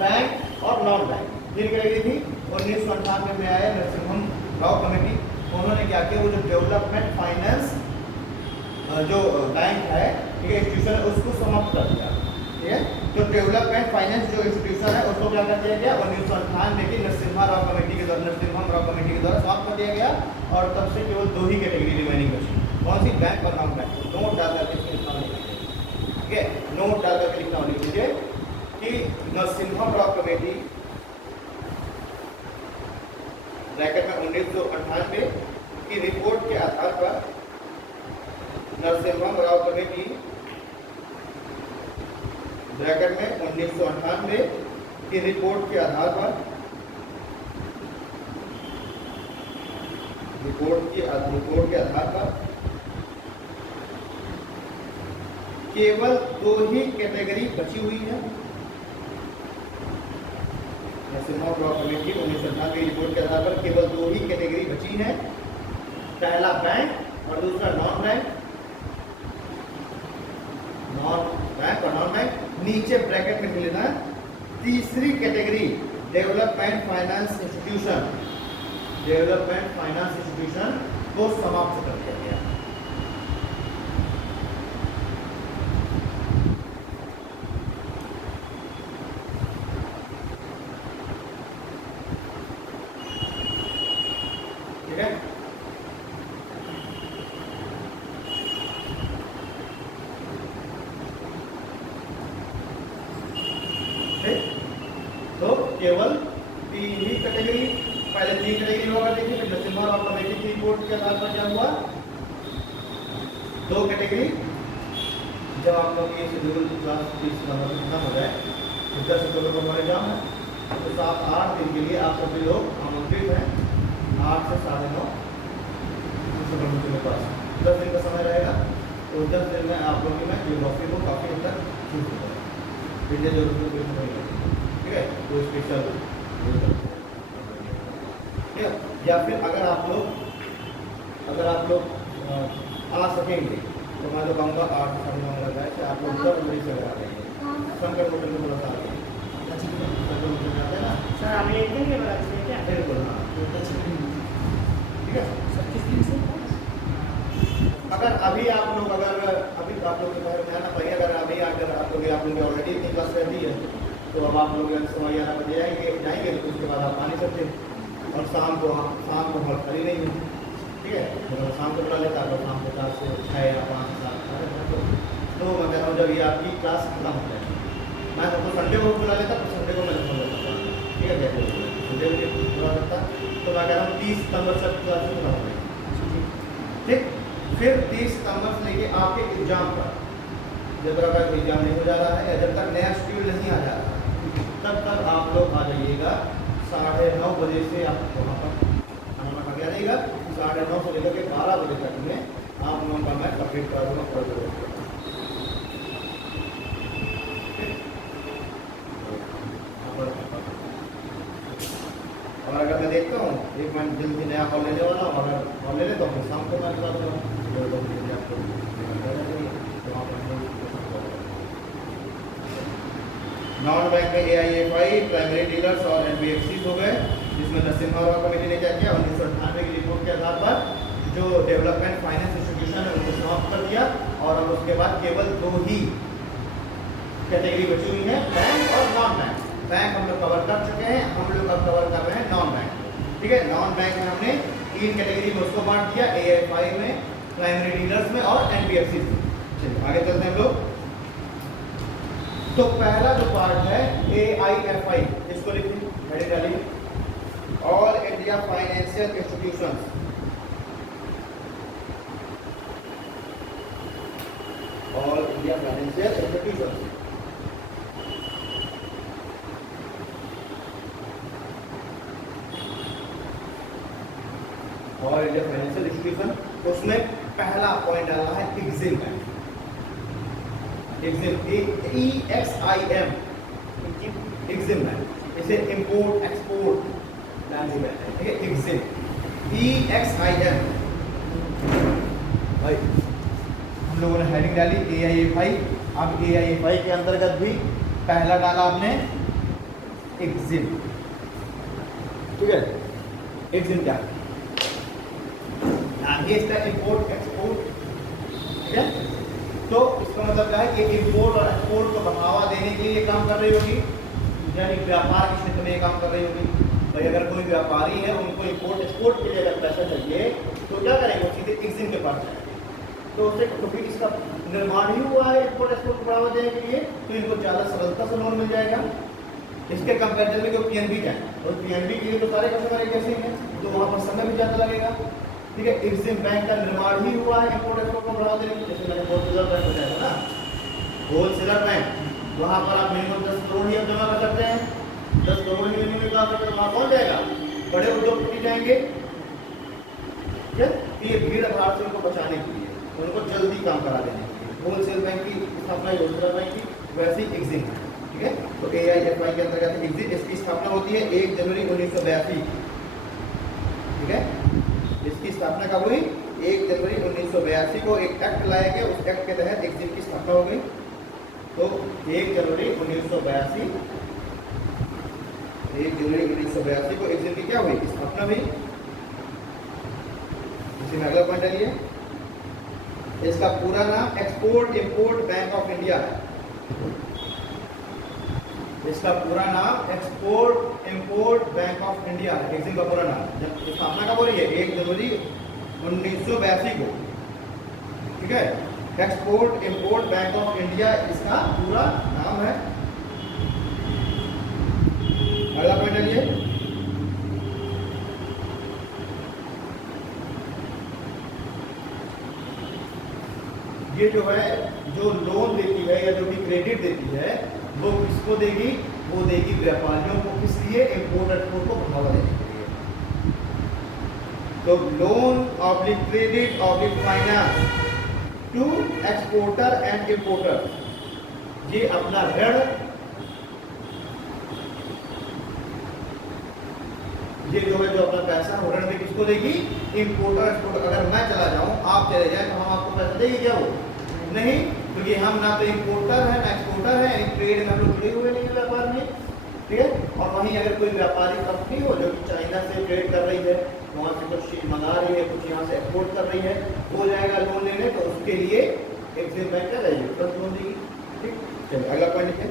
बैंक और नॉन बैंक, 3 कैटेगरी थी। 1998 में आया नरसिम्हम राव कमेटी, उन्होंने क्या किया, वो जो डेवलपमेंट फाइनेंस जो बैंक है, ठीक है, इंस्टीट्यूशन है, उसको समाप्त कर दिया। ठीक है, तो डेवलपमेंट फाइनेंस जो इंस्टीट्यूशन है उसको क्या कर दिया गया, 1998 में नरसिम्हा राव कमेटी के द्वारा समाप्त कर दिया गया, और तब से केवल 2 ही कैटेगरी रिमेनिंग बची, कौन सी, बैंक और नॉन बैंक। नोट डाल करके लिखना होगा। ठीक है, नोट डाल करके लिखना होगा, मुझे कि नरसिम्हा राव कमेटी ब्रैकेट में 1998 की रिपोर्ट के आधार पर, नरसिम्हा राव कमेटी ब्रैकेट में 1998 की रिपोर्ट के आधार पर रिपोर्ट के आधार पर केवल 2 ही कैटेगरी बची हुई है। नरसिम्हा ब्लॉक कमेटी 1997 की रिपोर्ट के आधार पर केवल 2 ही कैटेगरी बची है, पहला बैंक और दूसरा नॉन बैंक। बैंक और नॉन बैंक, नीचे ब्रैकेट में लेना है तीसरी category development finance institution, development finance institution को समाप्त कर दिया गया। ठीक है, तो केवल 3 ही कैटेगरी, पहले 3 कैटेगरी हुआ करती थी, फिर नरसिम्हा राव कमेटी की रिपोर्ट के आधार पर क्या हुआ 2 कैटेगरी। जब आप लोग ये शेड्यूल क्लास 30 नंबर खत्म हो जाए, 10 अक्टूबर को हमारा एग्जाम है, तो 7-8 दिन के लिए आप सभी लोग आमंत्रित हैं 8 से 9:30 के पास 10 दिन का समय रहेगा। तो 10 दिन में आप लोगों की मैं जियोग्राफी को काफ़ी हद तक छूट दूँगा, इंडिया जियोग्राफी को नहीं लगेगी, ठीक है, कोई स्पेशल ठीक है। या फिर अगर आप लोग आ सकेंगे तो मैं तो कहूँगा 8 से 9:30 लग जाए कि आप लोग 10 बजे से लगा देंगे, संकट मोटर में थोड़ा सा आ गए, संकट मोटर में आते हैं ना सर आप ले लेंगे बड़ा क्या? बिल्कुल, हाँ ठीक है। अगर अभी आप लोग अभी आप लोग के बारे में आना पाइए, अगर अभी अगर आप लोग ऑलरेडी इतनी क्लास रहती है तो अब आप लोग 11 बजे जाएंगे तो उसके बाद आप आ नहीं सकते, और शाम को हॉल खाली नहीं है, ठीक है, मतलब शाम को बुला लेता है, शाम को 4 से 6 या 5 से 7 तो मैं कह रहा हूँ जब ये आपकी क्लास खत्म हो जाए, मैं तो संडे को बुला लेता, तो संडे को मैं फोन करता, ठीक है, संडे को बुला लेता, तो मैं कह रहा हूँ 30 सितंबर से क्लास खत्म हो जाएगी, ठीक। फिर 30 सितंबर से लेके आपके एग्जाम पर, जब तक एग्जाम नहीं हो जा रहा है या जब तक नया शेड्यूल नहीं आ जा रहा तब तक आप लोग आ जाइएगा 9:30 बजे से आप वहाँ पर खाना खा के आ जाइएगा, 9:30 से लेकर के 12 बजे तक में आप लोगों का मैं कंप्लीट करा दूँगा पढ़ दूँगा। और अगर मैं देखता हूँ एक मैं जल्दी नया हॉल लेने वाला हूँ, अगर हॉल ले लेता हूँ फिर शाम को मैं बता दूँगा नॉन बैंक में AIFI, प्राइमरी डीलर्स और NBFCs हो गए, जिसमें नरसिम्हा राव कमेटी ने क्या किया 1998 की रिपोर्ट के आधार पर जो डेवलपमेंट फाइनेंस इंस्टीट्यूशन है उनको समाप्त कर दिया, और अब उसके बाद केवल 2 ही कैटेगरी बची हुई है, बैंक और नॉन बैंक। बैंक हम लोग कवर कर चुके हैं, हम लोग अब कवर कर रहे हैं नॉन बैंक, ठीक है। नॉन बैंक में हमने 3 कैटेगरी में उसको बांट दिया, AIFI में, प्राइमरी डीलर्स में और NBFCs में। चलिए आगे चलते हैं हम लोग। तो पहला जो पार्ट है AIFI, इसको लिखिए हेडिंग डालिए, all India financial institutions, all India financial institutions. All India financial institution, उसमें पहला पॉइंट डाला है EXIM bank, EXIM EXIM, EXIM bank, इसे इंपोर्ट एक्सपोर्ट बैंक है, ठीक है, एग्जिम EXIM। भाई हम लोगों ने हेडिंग डाली AIFI, अब AIFI के अंतर्गत भी पहला डाला आपने एग्जिम, ठीक है। एग्जिम क्या आगे इसका इंपोर्ट एक्सपोर्ट, ठीक है। तो इसका मतलब क्या है कि इंपोर्ट और एक्सपोर्ट को बढ़ावा देने के लिए ये काम कर रही होगी, यानी व्यापार के क्षेत्र में ये काम कर रही होगी। भाई अगर कोई व्यापारी है उनको इंपोर्ट एक्सपोर्ट के लिए अगर पैसा चाहिए तो क्या करेंगे, वो सीधे एग्जिम के पास जाएंगे, तो उससे क्योंकि इसका निर्माण ही हुआ है इंपोर्ट एक्सपोर्ट को बढ़ावा देने के लिए, तो इनको ज़्यादा सरलता से लोन मिल जाएगा। इसके कंपेरिजन में जो PNB जाए, और PNB के लिए तो सारे कस्टमर एक जैसे ही हैं, तो वहाँ पर समय भी ज़्यादा लगेगा, ठीक है। एग्जिम बैंक का निर्माण ही हुआ है इंपोर्ट एक्सपोर्ट को बढ़ावा देने के लिए, जैसे मैंने होलसेलर बैंक बताया था ना, होलसेलर बैंक, वहाँ पर आप मिनिमम 10 करोड़ ही आप जमा कर सकते हैं, 10 करोड़ ही मिनिमम निकाल सकते हैं, वहाँ कौन जाएगा, बड़े उद्योगपति जाएंगे, ठीक है। तो ये भीड़ भाड़ से उनको बचाने के लिए, उनको जल्दी काम करा देने के लिए होलसेल बैंक की स्थापना होलसेल बैंक की वैसी एग्जिम है। ठीक है, तो AIFI के अंतर्गत एग्जिम, इसकी स्थापना होती है 1 जनवरी 1982। ठीक है, इसकी स्थापना कब हुई? 1 जनवरी 1982 को एक एक्ट लाया गया, उस एक्ट के तहत एग्जिम की स्थापना हो गई। तो 1 जनवरी 1982 को एग्जिम की क्या हुई? स्थापना हुई। इसी में अगला पॉइंट है, इसका पूरा नाम export import bank of India है। इसका पूरा नाम export import bank of India है, एग्जिम का पूरा नाम। जब स्थापना कब हो रही है? 1 जनवरी 1982 को। ठीक है, export import bank of India इसका पूरा नाम है। अगला पॉइंट है, ये जो है जो लोन देती है या जो भी क्रेडिट देती है वो किसको देगी? वो देगी व्यापारियों को। किस लिए? इंपोर्ट एक्सपोर्ट को बढ़ावा देने के लिए। तो loan oblique credit oblique finance to exporter and importer, ये अपना ऋण, ये जो है जो अपना पैसा ऋण में किसको देगी? Importer exporter. अगर मैं चला जाऊं, आप चले जाए, तो हम आपको पैसा देंगे क्या? वो नहीं, क्योंकि हम ना तो इंपोर्टर है ना एक्सपोर्टर है, ट्रेड में हम लोग जुड़े हुए नहीं है व्यापार में। ठीक है, और वहीं अगर कोई व्यापारी कंपनी हो जो कि चाइना से ट्रेड कर रही है, वहाँ से कुछ चीज मंगा रही है, कुछ यहाँ से एक्सपोर्ट कर रही है, वो जाएगा लोन लेने, तो उसके लिए एग्जिम बैंक क्या रहेगी? तुरंत लोन देगी। ठीक, चलिए अगला पॉइंट लिखिए,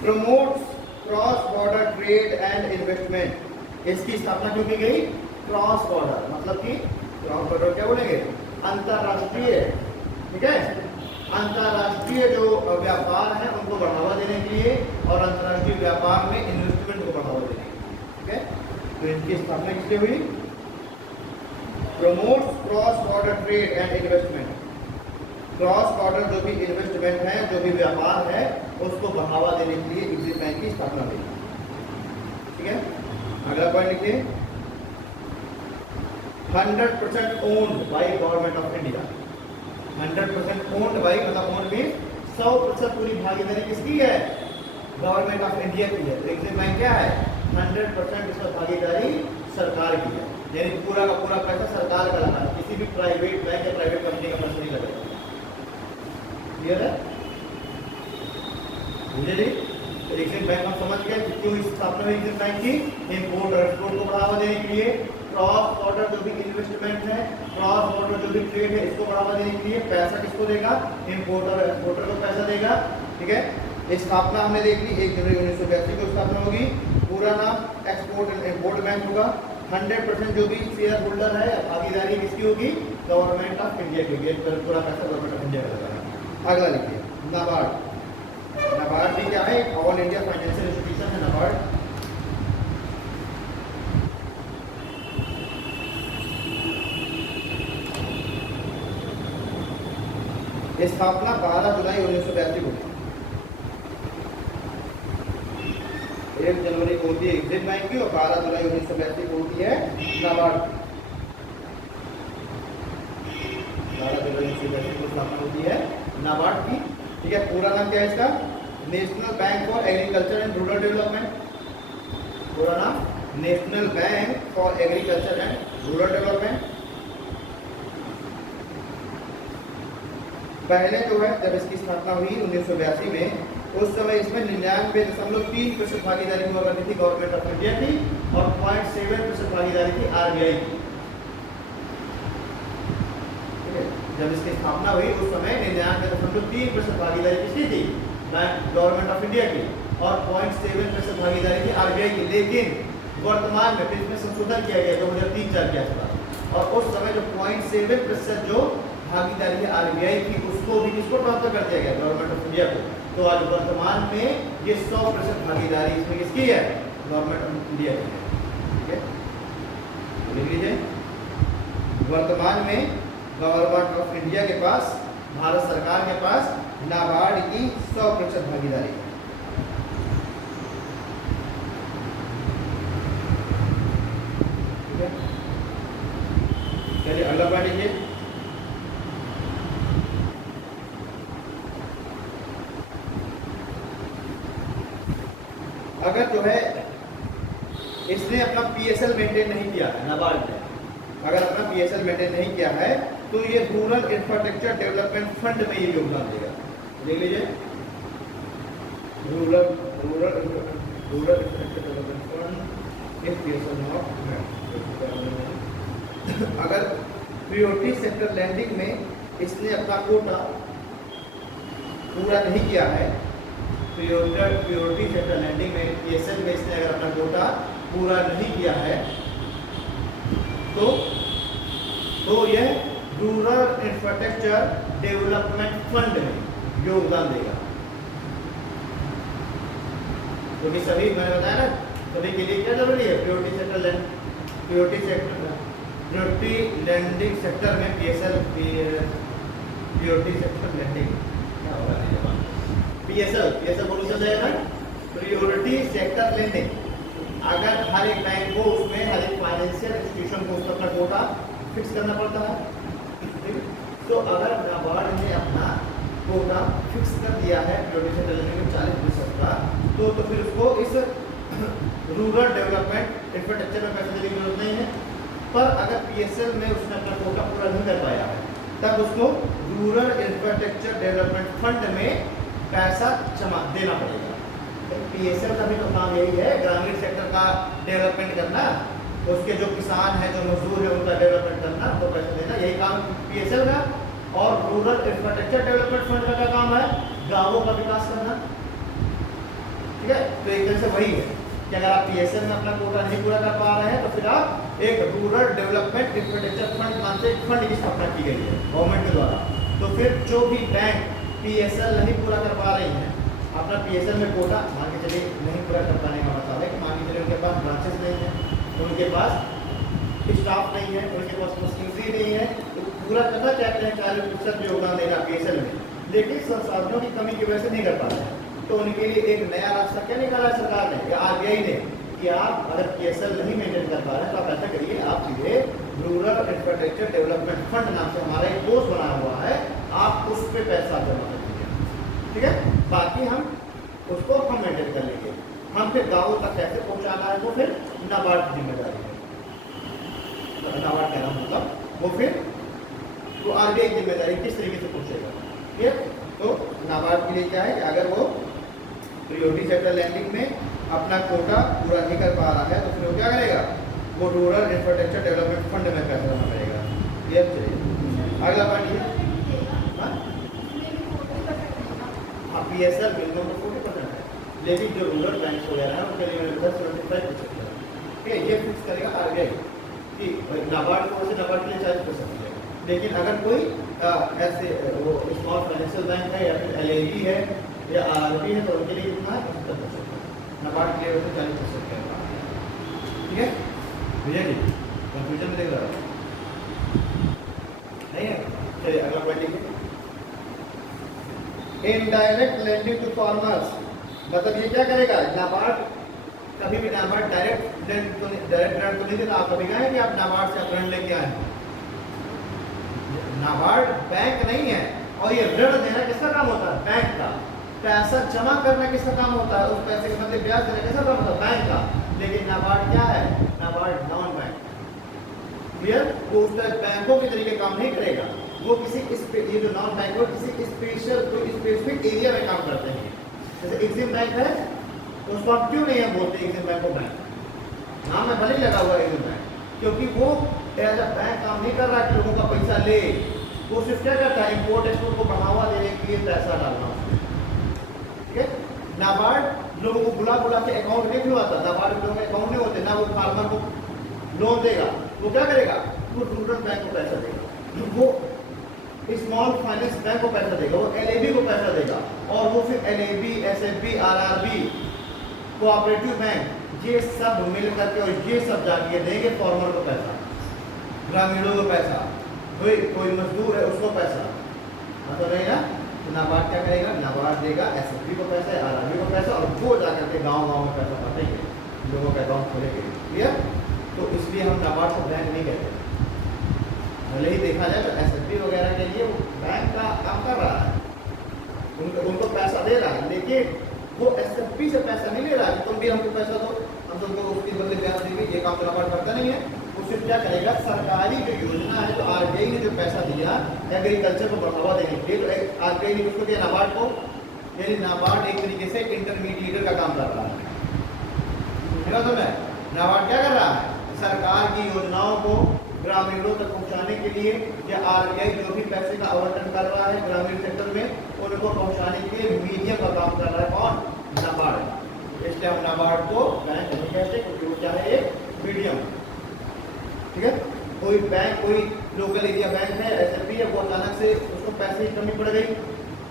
promotes cross border trade and investment. इसकी स्थापना क्यों की गई? क्रॉस बॉर्डर, मतलब कि क्रॉस बॉर्डर क्या बोलेंगे? अंतरराष्ट्रीय। ठीक है, अंतरराष्ट्रीय जो व्यापार है उनको बढ़ावा देने के लिए और अंतरराष्ट्रीय व्यापार में इन्वेस्टमेंट को बढ़ावा देने के लिए। ठीक है, तो इनकी स्थापना किसलिए हुई? Promotes cross border trade and investment. Cross border जो भी इन्वेस्टमेंट है, जो भी व्यापार है, उसको बढ़ावा देने के लिए एग्जिम बैंक की स्थापना हुई। ठीक है, अगला पॉइंट लिखिए, 100% owned by government of India. 100% owned by, मतलब ओन्ड में 100% पूरी भागीदारी किसकी है? गवर्नमेंट ऑफ इंडिया की है। तो एग्जिम बैंक क्या है? 100% इसमें भागीदारी सरकार की है, यानी पूरा का पूरा पैसा सरकार का लगा है, किसी भी प्राइवेट बैंक या प्राइवेट कंपनी का पैसा नहीं लगेगा। क्लियर है? मुझे नहीं, तो एग्जिम बैंक हम समझ गए कि क्यों स्थापना हुई एग्जिम बैंक की? इंपोर्ट और एक्सपोर्ट को बढ़ावा देने के लिए, क्रॉस बॉर्डर जो भी इन्वेस्टमेंट है, क्रॉस बॉर्डर जो भी ट्रेड है, इसको बढ़ावा देने के लिए। पैसा किसको देगा? इंपोर्टर और एक्सपोर्टर को पैसा देगा। ठीक है, स्थापना हमने देख ली, 1 जनवरी 1982 को स्थापना होगी। पूरा नाम एक्सपोर्ट एंड इंपोर्ट बैंक होगा। 100% जो भी शेयर होल्डर है, भागीदारी किसकी होगी? गवर्नमेंट ऑफ इंडिया की होगी, पूरा पैसा गवर्नमेंट ऑफ इंडिया का लगेगा। अगला लिखिए, नाबार्ड। नाबार्ड भी क्या है? ऑल इंडिया फाइनेंशियल इंस्टीट्यूशन है नाबार्ड। स्थापना 12 जुलाई 1982 को, 1 जनवरी को होती है एग्जिम बैंक की और 12 जुलाई 1982 को होती है नाबार्ड। 12 जुलाई 1982 को स्थापना होती है नाबार्ड की। ठीक है, पूरा नाम क्या है इसका? National bank for agriculture and rural development. पूरा नाम national bank for agriculture and rural development. पहले जो है जब इसकी स्थापना हुई 1982 में, उस समय इसमें 99.3% भागीदारी हुआ करती थी गवर्नमेंट ऑफ इंडिया की और 0.7% भागीदारी थी RBI की। ठीक है, जब इसकी स्थापना हुई उस समय 99.3% भागीदारी किसकी थी? गवर्नमेंट ऑफ इंडिया की, और 0.7% भागीदारी थी RBI की। लेकिन वर्तमान में इसमें संशोधन किया गया 2003-04 के आसपास, और उस समय जो 0.7% जो भागीदारी है RBI की, उसको भी किसको ट्रांसफर कर दिया गया? गवर्नमेंट ऑफ इंडिया को। तो आज वर्तमान में ये 100% भागीदारी इसमें किसकी है? गवर्नमेंट ऑफ इंडिया की है। ठीक है, लिख लीजिए, वर्तमान में गवर्नमेंट ऑफ इंडिया के पास, भारत सरकार के पास नाबार्ड की 100% भागीदारी है। चलिए अगला पॉइंट लीजिए। अगर जो है इसने अपना पीएसएल मेंटेन नहीं किया है, नाबार्ड ने अगर अपना पीएसएल मेंटेन नहीं किया है तो ये रूरल इंफ्रास्ट्रक्चर डेवलपमेंट फंड में ये योगदान देगा। देख लीजिए, rural rural rural infrastructure development fund if PSL not अगर प्रायोरिटी सेक्टर लैंडिंग में इसने अपना कोटा पूरा नहीं किया है, प्रायोरिटी सेक्टर लैंडिंग में पीएसएल में इसने अगर अपना कोटा पूरा नहीं किया है तो यह रूरल इंफ्रास्ट्रक्चर डेवलपमेंट फंड में योगदान देगा। क्योंकि सभी मैंने बताया ना, सभी के लिए क्या जरूरी है, प्रायोरिटी लैंडिंग सेक्टर में पीएसएल प्रायोरिटी सेक्टर लैंडिंग क्या होगा, पीएसएल बोलो चल जाएगा ना, प्रायोरिटी सेक्टर लैंडिंग। अगर हर एक बैंक को उसमें हर एक फाइनेंशियल इंस्टीट्यूशन को उसका अपना कोटा फिक्स करना पड़ता है, तो अगर नाबार्ड ने अपना कोटा फिक्स कर दिया है प्रायोरिटी सेक्टर लैंडिंग में 40% का, तो फिर उसको इस रूरल डेवलपमेंट इंफ्रास्ट्रक्चर में पैसे देने की जरूरत नहीं है। पर अगर पीएसएल में उसने अपना कोटा पूरा नहीं कर पाया है, तब उसको रूरल इंफ्रास्ट्रक्चर डेवलपमेंट फंड में पैसा जमा देना पड़ेगा। पीएसएल का भी तो काम यही है, ग्रामीण सेक्टर का डेवलपमेंट करना, उसके जो किसान है, जो मजदूर है, उनका डेवलपमेंट करना, तो पैसा देना, यही काम पीएसएल का। और रूरल इंफ्रास्ट्रक्चर डेवलपमेंट फंड का क्या काम है, गांवों का विकास करना। ठीक है, तो एक तरह से वही है कि अगर आप पीएसएल में अपना कोटा नहीं पूरा कर पा रहे हैं, तो फिर आप एक रूरल डेवलपमेंट इंफ्रास्ट्रक्चर फंड नाम से एक फंड की स्थापना की गई है गवर्नमेंट के द्वारा। तो फिर जो भी बैंक पीएसएल नहीं पूरा कर पा रही हैं, अपना पीएसएल में कोटा मान के चलिए नहीं पूरा कर पाने का मतलब है कि मान के चलिए उनके पास ब्रांचेस नहीं है, उनके पास स्टाफ नहीं है, उनके पास मशीनरी नहीं है, तो पूरा करना चाहते हैं 40% योगदान देना पीएसएल में, लेकिन संसाधनों की कमी की वजह से नहीं कर पा रहे हैं। तो उनके लिए एक नया रास्ता क्या निकाला है सरकार ने या आरबीआई ने, कि आप अगर पीएसएल नहीं मेंटेन कर पा रहे हैं तो आप ऐसा करिए, आप सीधे रूरल इंफ्रास्ट्रक्चर डेवलपमेंट फंड नाम से हमारा एक कोर्स बना हुआ है, आप उस पर पैसा जमा कर दीजिए। ठीक है, बाकी हम उसको हम मेंटेन कर लेंगे। हम फिर गाँव तक कैसे पहुँचाना है वो फिर नाबार्ड की जिम्मेदारी है। नाबार्ड का नाम मतलब वो फिर तो आरबीआई की जिम्मेदारी किस तरीके से पहुँचेगा। ठीक है, तो नाबार्ड के लिए क्या है कि अगर वो प्रायोरिटी सेक्टर लैंडिंग में अपना कोटा पूरा नहीं कर पा रहा है, तो फिर वो क्या करेगा, वो रूरल इंफ्रास्ट्रक्चर डेवलपमेंट फंड में पैसा जमा करेगा। ये चलिए अगला पॉइंट ये हाँ, पीएसएल बिल्कुल तो 40% है, लेकिन जो रूरल बैंक वगैरह है उनके लिए 10-25% है। ठीक है, ये फिक्स करेगा आरबीआई कि नाबार्ड को से नाबार्ड के लिए 40% है। लेकिन अगर कोई ऐसे वो स्मॉल फाइनेंशियल बैंक है या फिर एलआईबी है या आरबी है, तो उनके लिए कितना है 75%, नाबार्ड के लिए 40% है। ठीक है भैया जी, कंफ्यूजन में देख रहा नहीं है। चलिए अगला पॉइंट लिखिए, इनडायरेक्ट लेंडिंग टू फार्मर्स। मतलब ये क्या करेगा, नाबार्ड कभी भी नाबार्ड डायरेक्ट ऋण तो नहीं देता। आप कभी कहें कि आप नाबार्ड से ऋण लेके आए, नाबार्ड बैंक नहीं है, और ये ऋण देना किसका काम होता है, बैंक का। पैसा जमा करना किसका काम होता है, उस पैसे के बदले ब्याज देना किसका काम होता है, बैंक का। लेकिन नाबार्ड क्या है, नाबार्ड नॉन बैंक, क्लियर, वो उस तरह बैंकों के तरीके काम नहीं करेगा। वो किसी ये जो नॉन बैंक है किसी स्पेशल कोई स्पेसिफिक एरिया में काम करते हैं। जैसे एक्सिम बैंक है, तो उसको आप क्यों नहीं हम बोलते एक्सिम बैंक को बैंक, नाम में भले ही लगा हुआ है एक्सिम बैंक, क्योंकि वो एज अ बैंक काम नहीं कर रहा है कि लोगों का पैसा ले, वो सिर्फ क्या करता है, इम्पोर्ट एक्सपोर्ट को बढ़ावा देने के लिए पैसा डालना। ठीक है, नाबार्ड लोगों को बुला के अकाउंट नहीं खुलवाता, नाबार्ड के लोगों के अकाउंट नहीं होते, ना वो फार्मर को लोन देगा, वो क्या करेगा, वो रूरल बैंक को पैसा देगा, वो स्मॉल फाइनेंस बैंक को पैसा देगा, वो एलआईबी को पैसा देगा, और वो फिर LIB, SFB, RRB, cooperative bank, ये सब मिल करके और ये सब जाके देंगे फार्मर को पैसा, ग्रामीणों को पैसा, कोई मजदूर है उसको पैसा, मतलब नहीं ना। तो नाबार्ड क्या करेगा, नाबार्ड देगा एसएफबी को पैसा, आरआरबी को पैसा, और वो जाकर के गाँव में पैसा बांटेंगे, लोगों का अकाउंट खोलेंगे। क्लियर, तो इसलिए हम नाबार्ड को बैंक नहीं कहते। भले ही देखा जाए तो एसएफबी वगैरह के लिए वो बैंक का काम कर रहा है, उनको पैसा दे रहा है, लेकिन वो एसएफबी से पैसा नहीं ले रहा है। तुम भी हमको पैसा दो, हम तुमको उसके बदले ब्याज देंगे, ये काम तो नाबार्ड करता नहीं है। वो सिर्फ क्या करेगा, सरकारी जो योजना है, जो आरबीआई ने जो पैसा दिया एग्रीकल्चर को बढ़ावा देने के लिए, तो आरबीआई ने उसको दिया नाबार्ड को, यानी नाबार्ड एक तरीके से इंटरमीडिएटर का काम कर रहा है। नाबार्ड क्या कर रहा है, सरकार की योजनाओं को ग्रामीणों तक पहुंचाने के लिए, या आरबीआई जो भी पैसे का आवंटन कर रहा है ग्रामीण सेक्टर में, उनको पहुंचाने के लिए मीडियम का काम कर रहा है कौन, नाबार्ड। इसलिए हम नाबार्ड को बैंक नहीं कहते, क्योंकि वो क्या है, एक मीडियम। ठीक है, कोई बैंक, कोई लोकल एरिया बैंक है, एसएफबी है, वो अचानक से उसको पैसे की कमी पड़ गई,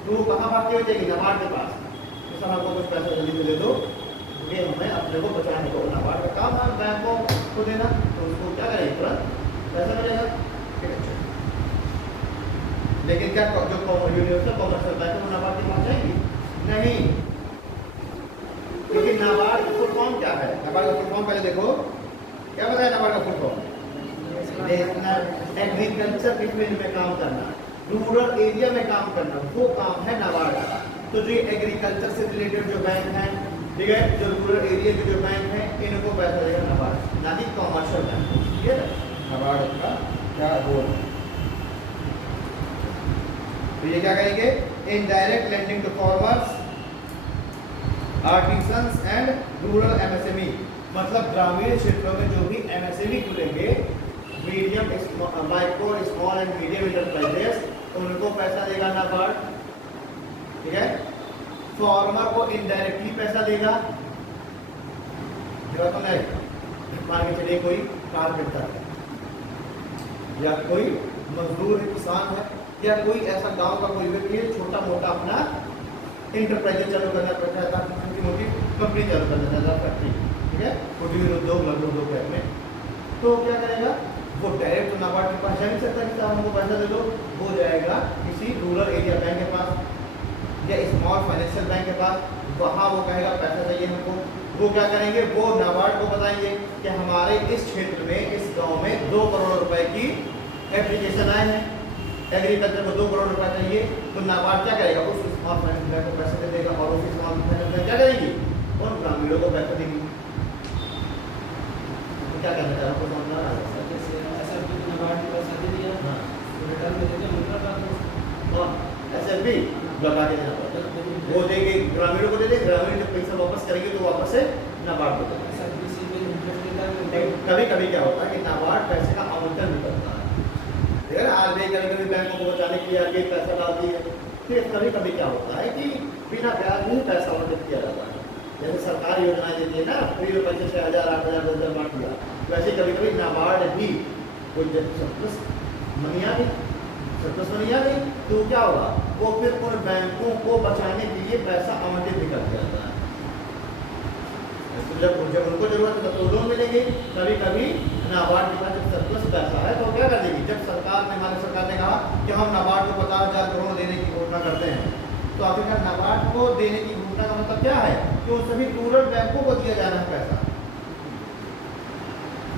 तो वो कहाँ भागते हुए जाएगी, नाबार्ड के पास। तो सर हमको कुछ पैसा जल्दी से दे दो, ये हमें अपने को बचाने को। नाबार्ड का काम है बैंकों को देना, तो उसको क्या करेंगे, तुरंत पैसा मिलेगा। ठीक है, लेकिन क्या जो यूनिवर्सल कॉमर्शियल बैंक है वो नाबार्ड के पास जाएंगी नहीं। लेकिन नाबार्ड का फुल फॉर्म क्या है, नाबार्ड का फुल फॉर्म पहले देखो, क्या बताया नाबार्ड का full form, national agriculture defence में काम करना, रूरल एरिया में काम करना, वो काम है नाबार्ड का। तो जो एग्रीकल्चर से रिलेटेड जो बैंक है, ठीक है, जो रूरल एरिया के जो बैंक है, इनको पैसा देगा नाबार्ड, ना कि कॉमर्शियल बैंक। ठीक है, नाबार्ड का क्या रोल है। तो ये क्या करेंगे, indirect lending to farmers, artisans and rural MSME, मतलब ग्रामीण क्षेत्रों में जो भी एमएसएमई खुलेंगे, medium micro small and medium enterprises, उनको पैसा देगा नाबार्ड। ठीक है, फार्मर को इनडायरेक्टली पैसा देगा, जो तो नहीं, मान के चलिए कोई कारपेंटर है, या कोई मजदूर है, किसान है, या कोई ऐसा गांव का कोई व्यक्ति है, छोटा मोटा अपना इंटरप्राइजेस चालू करना पड़ता है, छोटी मोटी कंपनी चालू करना चाहता है, फैक्ट्री, ठीक है, कुटीर उद्योग, लघु उद्योग टाइप में, तो क्या करेगा, वो डायरेक्ट तो नाबार्ड के पास जा नहीं सकता कि हमको पैसा दे दो, वो जाएगा किसी रूरल एरिया बैंक के पास या स्मॉल फाइनेंशियल बैंक के पास, वहाँ वो कहेगा पैसा चाहिए हमको। वो क्या करेंगे, वो नाबार्ड को बताएंगे कि हमारे इस क्षेत्र में, इस गांव में 2 करोड़ रुपए की एप्लीकेशन आए हैं, एग्रीकल्चर को 2 करोड़ रुपए चाहिए, तो नाबार्ड क्या करेगा, उस स्मॉल फाइनेंस बैंक को पैसे दे देगा, और उस स्मॉल फाइनेंस बैंक क्या करेगी, उन ग्रामीणों को पैसा देगी। तो क्या कहना चाह रहा हूँ, एसएफबी लगा के देना पड़ता है, वो देंगे ग्रामीणों को दे दे, ग्रामीण जब पैसा वापस करेंगे तो वापस से नाबार्ड को देगा। कभी कभी क्या होता है कि नाबार्ड पैसे का आवंटन भी करता है, आरबीआई कभी कभी बैंकों को बचाने के लिए आरबीआई पैसा डालती है, फिर कभी कभी क्या होता है कि बिना ब्याज में पैसा आवंटित किया जाता है। जैसे सरकारी योजनाएं देती है ना, फ्री में पैसे 6,000 8,000 10,000 बांट दिया, वैसे कभी कभी नाबार्ड भी कोई जब सरप्लस मनी आ गई, तो क्या होगा, वो फिर उन बैंकों को बचाने के लिए पैसा आवंटित भी कर दिया जाता है। तो जब उनको जरूरत है तो लोन मिलेंगे। कभी कभी नाबार्ड के पास जब सरप्लस पैसा है तो क्या कर देगी, जब हमारी सरकार ने कहा कि हम नाबार्ड को 50,000 करोड़ देने की घोषणा करते हैं, तो आखिरकार नाबार्ड को देने की घोषणा का मतलब क्या है कि उन सभी रूरल बैंकों को दिया जाना है पैसा।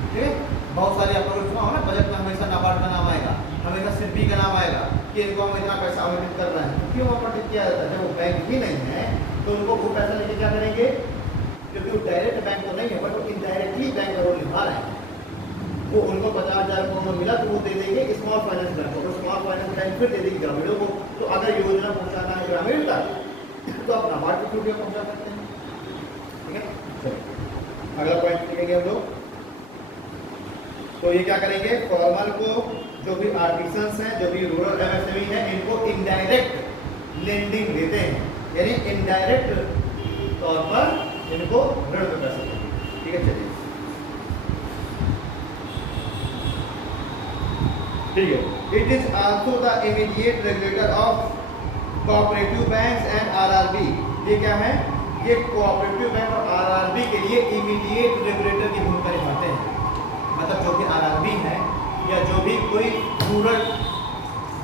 ठीक है, बहुत सारे आप लोगों ने सुना होगा बजट में हमेशा नाबार्ड का नाम आएगा, हमेशा सिडबी का नाम आएगा कि इनको हम इतना पैसा आवंटित कर रहे हैं। तो क्यों आवंटित किया जाता है, जब वो बैंक ही नहीं है तो उनको वो पैसा लेके क्या करेंगे, क्योंकि वो डायरेक्ट बैंक तो नहीं है बट वो इनडायरेक्टली बैंक का रोल निभा रहे हैं। वो उनको 50,000 करोड़ मिला तो वो दे देंगे स्मॉल फाइनेंस बैंक को, तो स्मॉल फाइनेंस बैंक फिर दे देगी ग्रामीणों को। तो अगर योजना पहुंचाना है ग्रामीण तक तो आप नाबार्ड के थ्रू पहुंचा सकते हैं। ठीक है, चलिए अगला पॉइंट लिखेंगे हम लोग। तो ये क्या करेंगे, फॉर्मर को, जो भी आर्टिसंस हैं, जो भी रूरल एमएसएमई हैं, इनको इनडायरेक्ट लेंडिंग देते हैं, यानी इनडायरेक्ट तौर पर इनको ऋण में पैसा देंगे। ठीक है, चलिए ठीक है। It is also the immediate regulator of cooperative banks and RRB. ये क्या है, ये कोऑपरेटिव बैंक और आरआरबी के लिए इमीडिएट रेगुलेटर की भूमिका निभाते हैं। मतलब जो भी आरआरबी है या जो भी कोई रूरल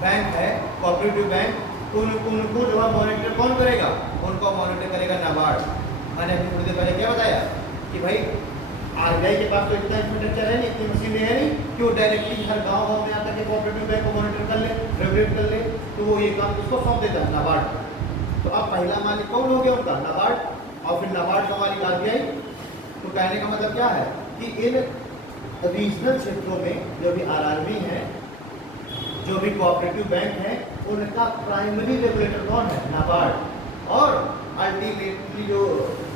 बैंक है, कोऑपरेटिव बैंक, उनको जो है मॉनिटर कौन करेगा, उनको मॉनिटर करेगा नाबार्ड। मैंने अभी थोड़ी देर पहले क्या बताया कि भाई आरबीआई के पास तो इतना इंफ्रास्ट्रक्चर है नहीं, इतनी मशीनें है नहीं कि वो डायरेक्टली हर गाँव में आकर के कोऑपरेटिव बैंक को मॉनिटर कर ले, रेगुलेट कर ले, तो वो ये काम उसको सौंप देता है नाबार्ड को। तो अब पहला मालिक कौन हो गया उनका? नाबार्ड, और फिर नाबार्ड का मालिक आरबीआई। तो कहने का मतलब क्या है कि इन रीजनल क्षेत्रों में जो भी आरआरबी हैं, जो भी कोऑपरेटिव बैंक हैं, उनका प्राइमरी रेगुलेटर कौन है? नाबार्ड। और अल्टीमेटली जो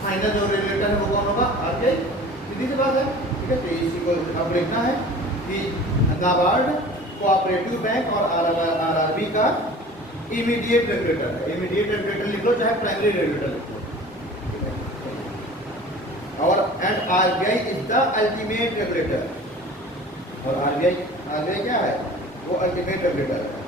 फाइनल जो रेगुलेटर है वो कौन होगा? आरबीआई। सीधी सी बात है, ठीक है। तो इसी को अब लिखना है कि नाबार्ड कोऑपरेटिव बैंक और आरआरबी का इमीडिएट रेगुलेटर है। इमीडिएट रेगुलेटर लिख लो, चाहे प्राइमरी रेगुलेटर लिख लो, और and RBI is the ultimate regulator. और आरबीआई क्या है? वो अल्टीमेट रेगुलेटर है।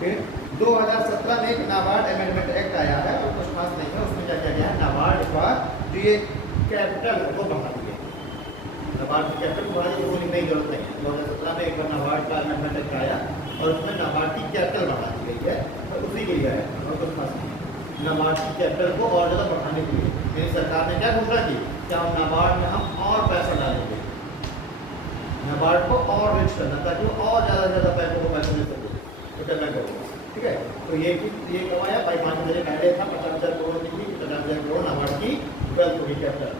फिर 2017 में एक नाबार्ड अमेंडमेंट एक्ट आया है, और कुछ खास नहीं है उसमें। क्या किया गया है? नाबार्ड का जो ये कैपिटल है वो बढ़ा दिया। नाबार्ड की कैपिटल बढ़ा दी, वो लिखने की जरूरत नहीं है। 2017 में एक बार नाबार्ड का अमेंडमेंट एक्ट आया और उसमें नाबार्ड की कैपिटल बढ़ा दी गई है, और उसी के लिए है, और कुछ खास नहीं। नाबार्ड की कैपिटल को और ज़्यादा बढ़ाने के लिए मेरी सरकार ने क्या घोषणा की कि हम नाबार्ड में हम और पैसा डालेंगे, नाबार्ड को और रिच करना, ताकि वो और ज़्यादा से ज़्यादा बैंकों को पैसा दे सके। तो क्या मैं करूँगा, ठीक है। तो ये कमाया भाई 5 महीने पहले था 50,000 करोड़ की, 50,000 करोड़ नाबार्ड की ट्वेल्थ होगी कैपिटल।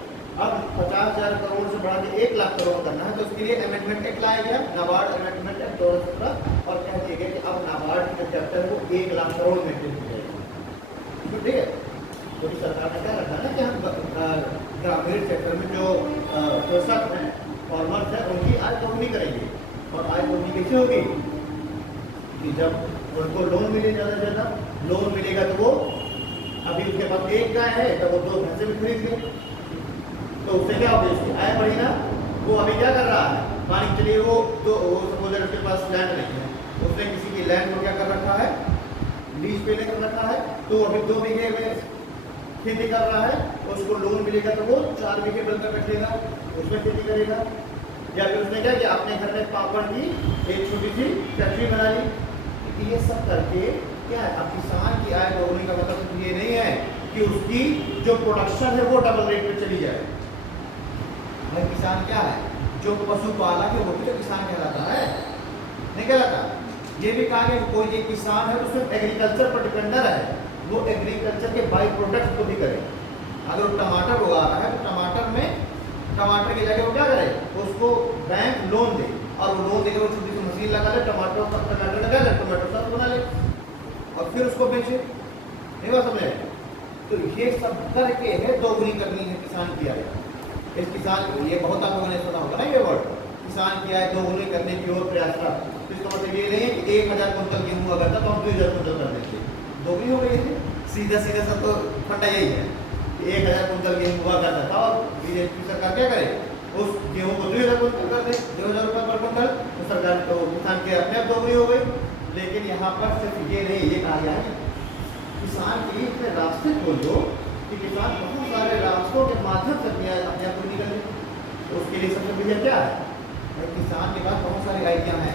अब 50,000 करोड़ से बढ़ा के 1 लाख करोड़ करना है, तो उसके लिए अमेंडमेंट एक्ट लाया गया, नाबार्ड अमेंडमेंट एक्ट 2017, और कह दिया गया कि अब नाबार्ड की कैपिटल को 1 लाख करोड़ मेंटेन की जाएगी। तो ठीक है, क्योंकि सरकार ने क्या रखा ना कि हम ग्रामीण क्षेत्र में जो कृषक हैं, फार्मर्स हैं, उनकी आय दोगुनी करेंगे। और आय दोगुनी कैसे होगी? कि जब उनको लोन मिले, ज़्यादा से ज़्यादा लोन मिलेगा तो वो, अभी उसके पास 1 गाय है तो वो 2 भैंसे भी खरीद ले, तो उससे क्या होगा? उसकी आय बढ़ी ना। वो अभी क्या कर रहा है? मान के चलिए वो सपोज उसके पास लैंड नहीं है, उसने किसी की लैंड को क्या कर रखा है? लीज पे लेकर रखा है, तो अभी 2 बीघे में खेती कर रहा है, उसको लोन मिलेगा तो वो 4 बीघे बनकर रख लेगा, उसमें खेती करेगा। या फिर उसने क्या किया? अपने घर में पापड़ की एक छोटी सी फैक्ट्री बना ली। ये सब करके क्या है? अब किसान की आय दोगुनी का मतलब ये नहीं है कि उसकी जो प्रोडक्शन है वो डबल रेट पे चली जाए। भाई किसान क्या है? जो पशुपालक है वो भी तो किसान कहलाता है, नहीं कहलाता? ये भी कहा गया कोई एक किसान है तो सिर्फ एग्रीकल्चर पर डिपेंडर है, वो एग्रीकल्चर के बाई प्रोडक्ट को भी करे। अगर वो टमाटर उगा रहा है तो टमाटर की जगह वो क्या करे? उसको बैंक लोन दे, और वो लोन देकर वो छोटी सी मशीन लगा ले, टमाटर लगा ले, टमाटर सॉस बना ले, और फिर उसको बेचे। नहीं बात समझे? तो ये सब करके है दोगुनी करनी है किसान की आय। इस किसान ये बहुत आप लोगों ने सुना होगा ना ये वर्ड, किसान की आय दोगुनी करने की ओर प्रयासरत। इसका मतलब ये नहीं है कि 1,000 कुंटल गेहूँ अगर था तो हम 2,000 कुंटल कर देंगे, दोगुनी हो गई है। सीधा सब तो फंडा यही है कि 1,000 कुंटल गेहूँ हुआ करता था, और बीजेपी सरकार क्या करे? उस गेहूँ को 2,000 कुंटल कर दे, 2,000 रुपये पर कुंटल, तो सरकार तो किसान के अपने आप दोगुनी हो गई। लेकिन यहाँ पर सिर्फ ये नहीं, ये कहा गया है किसान के लिए इतने रास्ते खोल दो कि किसान बहुत सारे रास्तों के माध्यम से अपने आप को निकल। तो उसके लिए सबसे बढ़िया क्या है? किसान के पास बहुत सारी आइडिया हैं।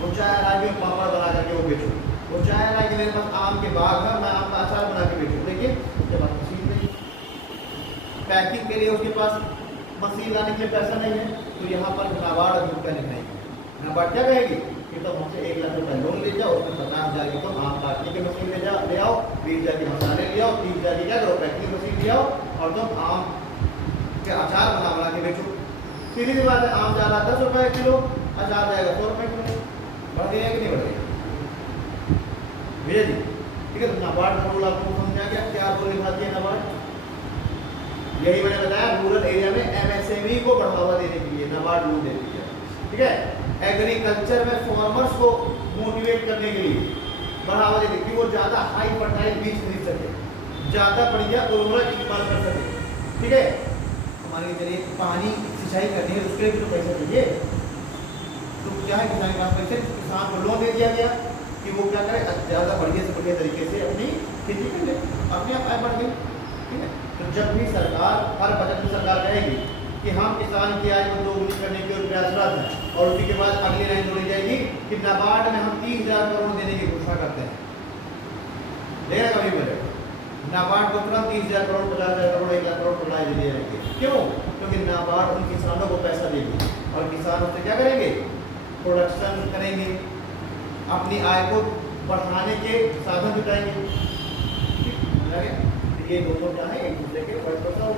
वो चाहे रहा कि पापड़ बना करके वो बेचूँ, वो चाहे रहा कि मेरे पास आम के बाग है, मैं आम का अचार बना के बेचूँ, लेकिन उसके पास मशीन नहीं, पैकिंग के लिए उसके पास मशीन लाने के लिए पैसा नहीं है। तो यहाँ पर नाबार्ड अभी रुपये नहीं है। नाबार्ड क्या कहेगी कि तो हमसे 1 लाख रुपये लोन ले जाओ, उसमें 50,000 की तो आम काटने की मशीन ले आओ, 20,000 की मसाले ले आओ, 30,000 की क्या करो? पैकिंग मशीन ले आओ, और तुम आम के अचार बना के बेचो। सीधी सी बात है, आम जा रहा 10 रुपये किलो, अचार जाएगा 100 रुपये किलो। बढ़ गया कि नहीं बढ़ गया भैया जी? ठीक है। तो नाबार्ड का रूल आपको समझ आ गया, क्या रोल निभाती है नाबार्ड? यही मैंने बताया, रूरल एरिया में एमएसएमई को बढ़ावा देने के लिए नाबार्ड लोन देती है, ठीक है। एग्रीकल्चर में फार्मर्स को मोटिवेट करने के लिए बढ़ावा देती है कि वो ज़्यादा हाई फर्टाइल बीज खरीद सके, ज़्यादा बढ़िया उर्वरक इस्तेमाल कर सके, ठीक है। मान के चलिए पानी सिंचाई करनी है, उसके लिए भी तो पैसा चाहिए। तो क्या है, किसान के पास पैसे, किसान को लोन दे दिया गया कि वो क्या करे? ज़्यादा बढ़िया से बढ़िया तरीके से अपनी खेती कर ले, अपने आप आय बढ़ गई, ठीक है। तो जब भी सरकार, हर बजट में सरकार कहेगी कि हम किसान की आय को दोगुनी करने की ओर प्रयासरत हैं, और उसी के बाद अगली लाइन जोड़ी जाएगी कि नाबार्ड में हम 30,000 करोड़ देने की घोषणा करते हैं। देगा कभी बजट नाबार्ड को तुरंत 30,000 करोड़, 50,000 करोड़, 1 लाख करोड़ बढ़ाए दिए जाएंगे। क्यों? क्योंकि नाबार्ड उन किसानों को पैसा देगी, और किसान उससे क्या करेंगे, प्रोडक्शन करेंगे, अपनी आय को बढ़ाने के साधन जुटाएंगे। ठीक है, ये दोनों क्या है, एक दूसरे के वर्ड होगा।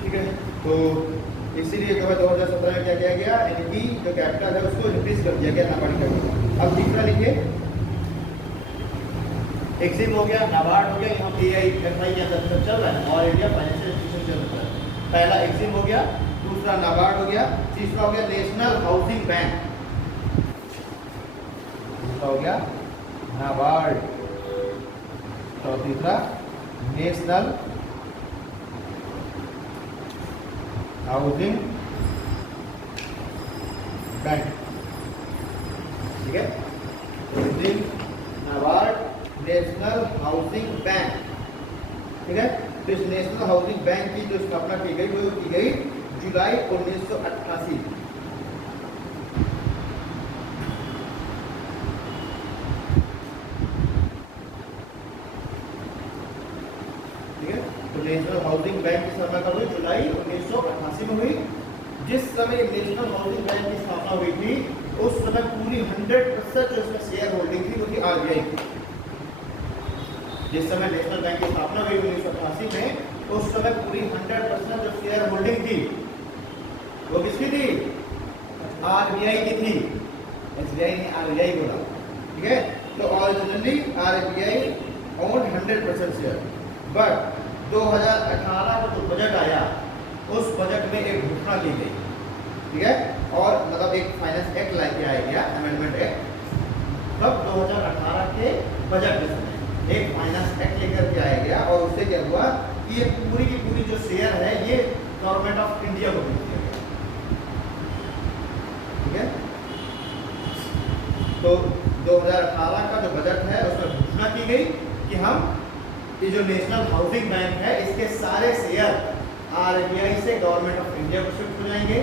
ठीक है, तो इसीलिए जो है 2017 में क्या किया गया, इनकी जो कैपिटल है उसको इंक्रीज कर दिया गया नाबार्ड कैपिटल। अब तीसरा लिखिए, एक्सिम हो गया, नाबार्ड हो गया, हम AIFI के अंदर चल रहा है और इंडिया फाइनेंशियल इंस्टीट्यूशन चल रहा है। पहला एक्सिम हो गया, दूसरा नाबार्ड हो गया, तीसरा हो गया नेशनल हाउसिंग बैंक, दूसरा हो गया नाबार्ड और तीसरा नेशनल हाउसिंग बैंक। ठीक है, तो नाबार्ड, नेशनल हाउसिंग बैंक। ठीक है, तो इस नेशनल हाउसिंग बैंक की जो स्थापना की गई वो की गई जुलाई 1988। ठीक है, तो नेशनल हाउसिंग बैंक की स्थापना कब हुई, जुलाई 1988 में हुई। जिस समय नेशनल हाउसिंग बैंक की स्थापना हुई थी उस समय पूरी 100% जो इसमें शेयर होल्डिंग थी वो थी RBI की। जिस समय नेशनल बैंक की स्थापना हुई 1988 में, उस समय पूरी 100% जो शेयर होल्डिंग थी वो किसकी थी, RBI की थी। SBI ने RBI बोला। ठीक है, तो originally RBI owned 100% share, but 2018 का जो बजट आया उस बजट में एक घोषणा की गई। ठीक है, और मतलब एक फाइनेंस एक्ट लाके आया गया, अमेंडमेंट एक्ट। तब 2018 के बजट के समय एक फाइनेंस एक्ट लेकर के आया गया और उससे क्या हुआ कि ये पूरी की पूरी जो शेयर है ये गवर्नमेंट ऑफ इंडिया को दे दिया गया। ठीक है, तो 2018 का जो बजट है उसमें घोषणा की गई कि हम ये जो नेशनल हाउसिंग बैंक है इसके सारे शेयर RBI से गवर्नमेंट ऑफ इंडिया को शिफ्ट हो जाएंगे।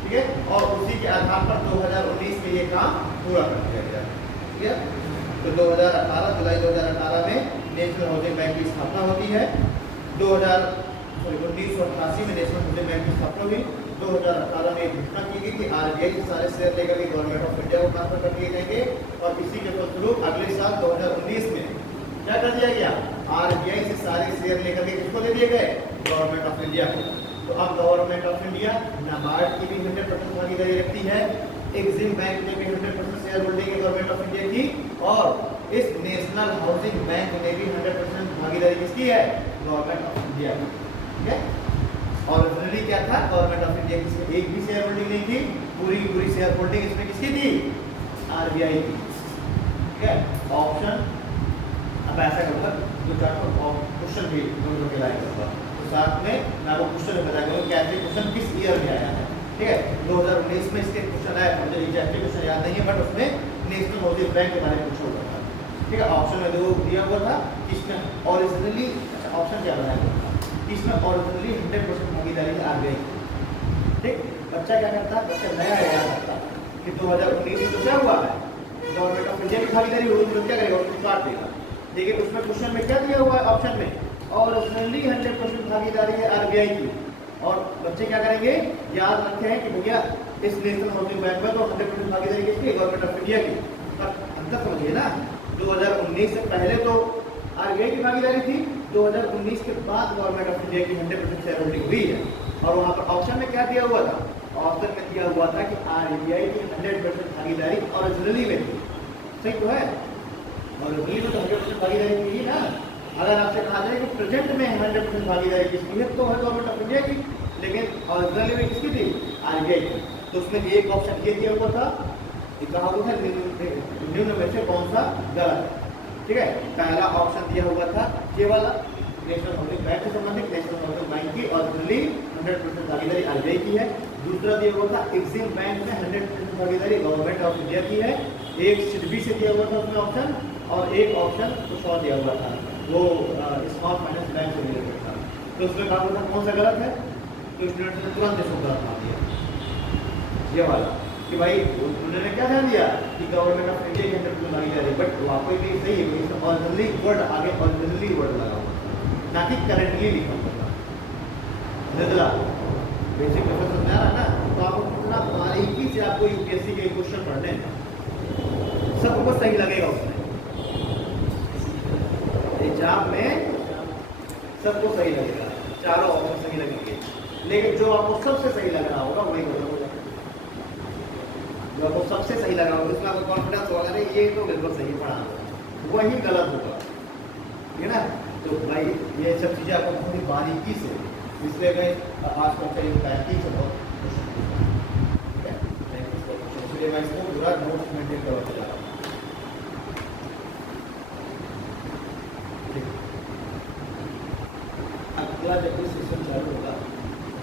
ठीक है, और उसी के आधार पर 2019 में ये काम पूरा कर दिया गया। ठीक है, तो 2018 जुलाई 2018 में नेशनल हाउसिंग बैंक की स्थापना होती है। 1988 में नेशनल हाउसिंग बैंक की स्थापना हुई। 2018 में घोषणा की गई कि RBI के सारे शेयर लेकर के गवर्नमेंट ऑफ इंडिया को ट्रांसफर कर दिए जाएंगे और इसी के फलस्वरूप अगले साल 2019 में क्या कर दिया गया, RBI से सारे शेयर लेकर के किसको दे दिए गए, गवर्नमेंट ऑफ इंडिया को। तो अब गवर्नमेंट ऑफ इंडिया नाबार्ड की भी 100% भागीदारी रखती है, एक्सिम बैंक में भी 100% शेयर होल्डिंग है गवर्नमेंट ऑफ इंडिया की, और इस नेशनल हाउसिंग बैंक में भी 100% भागीदारी किसकी है, गवर्नमेंट ऑफ इंडिया की। ठीक है, और ओरिजिनली क्या था, गवर्नमेंट ऑफ इंडिया की एक भी शेयर होल्डिंग नहीं थी, पूरी शेयर होल्डिंग इसमें किसकी थी, RBI की। ठीक है, ऑप्शन अब ऐसा करूँगा जो चार क्वेश्चन भी दोनों के लायक होगा, तो साथ में मैं आपको क्वेश्चन बता करूँ कि ऐसे क्वेश्चन किस ईयर में आया है। ठीक है, 2019 में इसके क्वेश्चन आया, मुझे एग्जैक्टली क्वेश्चन याद नहीं है, बट उसमें नेशनल हाउसिंग बैंक के बारे में पूछा हुआ था। ठीक है, ऑप्शन में जो दिया हुआ था इसमें ओरिजिनली, अच्छा ऑप्शन क्या बनाया हुआ था, इसमें ओरिजिनली 100% भागीदारी है RBI की। ठीक, बच्चा क्या करता है, बच्चा नया याद करता कि 2019 में तो क्या हुआ है, गवर्नमेंट ऑफ इंडिया की भागीदारी होगी, तो क्या करेगा, उसको काट देगा। देखिए उसमें क्वेश्चन में क्या दिया हुआ है ऑप्शन में, और ओरिजिनली 100% भागीदारी है RBI की। और बच्चे क्या करेंगे, याद रखे हैं कि भैया इस नेशनल हाउसिंग बैंक में तो 100% भागीदारी किसकी है, गवर्नमेंट ऑफ इंडिया की। अब अंतर समझिए ना, 2019 से पहले तो RBI की भागीदारी थी, 2019 के बाद गवर्नमेंट ऑफ इंडिया की 100% शेयर होल्डिंग हुई है। और वहाँ पर ऑप्शन में क्या दिया हुआ था, ऑप्शन में दिया हुआ था कि RBI की 100% भागीदारी ओरिजिनली में थी। सही तो है, और में तो 100% भागीदारी की है ना। अगर आपसे कहा जाए कि प्रेजेंट में 100% भागीदारी किसकी है, तो है गवर्नमेंट ऑफ इंडिया की, लेकिन ओरिजिनली में किसकी थी, RBI की। तो उसमें एक ऑप्शन ये दिया हुआ था, कहा हुआ था निम्न में से कौन सा गलत है। ठीक है, पहला ऑप्शन दिया हुआ था ये वाला, नेशनल हाउसिंग बैंक से संबंधित, नेशनल हाउसिंग बैंक की ओरिजिनली 100% भागीदारी RBI की है। दूसरा दिया हुआ था एक्सिम बैंक में 100% भागीदारी गवर्नमेंट ऑफ इंडिया की है। एक सिडबी से दिया हुआ था उसमें ऑप्शन, और एक ऑप्शन कुछ और दिया हुआ था, वो स्मॉल फाइनेंस बैंक से रिलेटेड था। तो उसमें कहा हुआ था कौन सा गलत है, तो स्टूडेंट्स ने तुरंत इसको गलत मान दिया ये वाला, कि भाई उन्होंने क्या ध्यान दिया कि गवर्नमेंट ऑफ इंडिया के 100% भागीदारी, बट वाकई भी सही है, इसमें ओरिजिनली वर्ड आगे ओरिजिनली वर्ड लगा हुआ, ना कि करेंटली लिखा हुआ। निर्दला बेसिक पेपर समझ में आ रहा है ना। तो आपको कितना बारीकी से आपको यूपीएससी के क्वेश्चन पढ़ने हैं, सबको बस सही लगेगा उसमें, एग्जाम में सबको सही लगेगा, चारों ऑप्शन सही लगेंगे, लेकिन जो आपको सबसे सही लग रहा होगा वही गलत होगा। जो आपको सबसे सही लग रहा होगा उसमें आपको कॉन्फिडेंस होगा, अरे ये तो बिल्कुल सही पढ़ा, वही गलत होगा, ठीक है ना। तो भाई ये सब चीज़ें आपको बहुत ही बारीकी से, इसलिए मैं आज का चाहिए बैंकिंग से बहुत ठीक है, इसलिए मैं इसको पूरा नोट्स मेंटेन करवाते जा रहा हूँ। अगला जब भी सिस्टम चालू होगा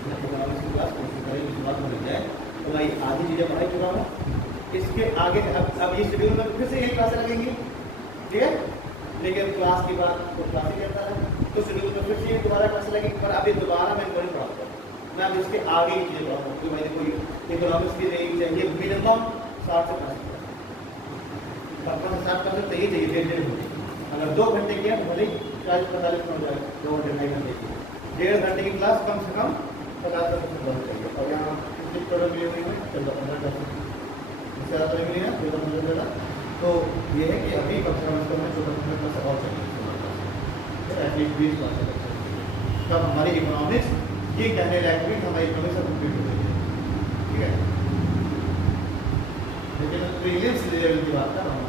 इकोनॉमिक्स की क्लास उसकी बात हो जाए तो भाई आधी चीज़ें पढ़ाई चुका हूँ, इसके आगे अब ये शेड्यूल में फिर से यही क्लासें लगेंगी, ठीक है। लेकिन क्लास की बात तो क्लास ही करता है, तो शेड्यूल में फिर से दोबारा क्लास लगेगी, पर अभी दोबारा मैं नहीं पढ़ाऊँगा, मैं अब इसके आगे की चीज़ें पढ़ाऊँगा, क्योंकि भाई कोई इकोनॉमिक्स की रेंज चाहिए मिनिमम 60 से 50% चाहिए 1.5 घंटे। अगर 2 घंटे की है तो भले ही 40-45 मिनट हो जाएगा, 2 घंटे 2.5 घंटे की, 1.5 घंटे की क्लास कम से कम 50% होना चाहिए। और यहाँ कितनी टोटल मिली हुई है 14-15%, इससे ज़्यादा तो मिली है 14-15। तो ये है कि अभी कम से कम इसको हमें 14-15% और चाहिए, एटलीस्ट 20%। तब हमारी इकोनॉमिक्स ये कहने लायक भी हमारी इकोनॉमिक्स कंप्लीट हो गई है, ठीक है। लेकिन प्रीलिम्स लेवल की बात कर रहा हूँ,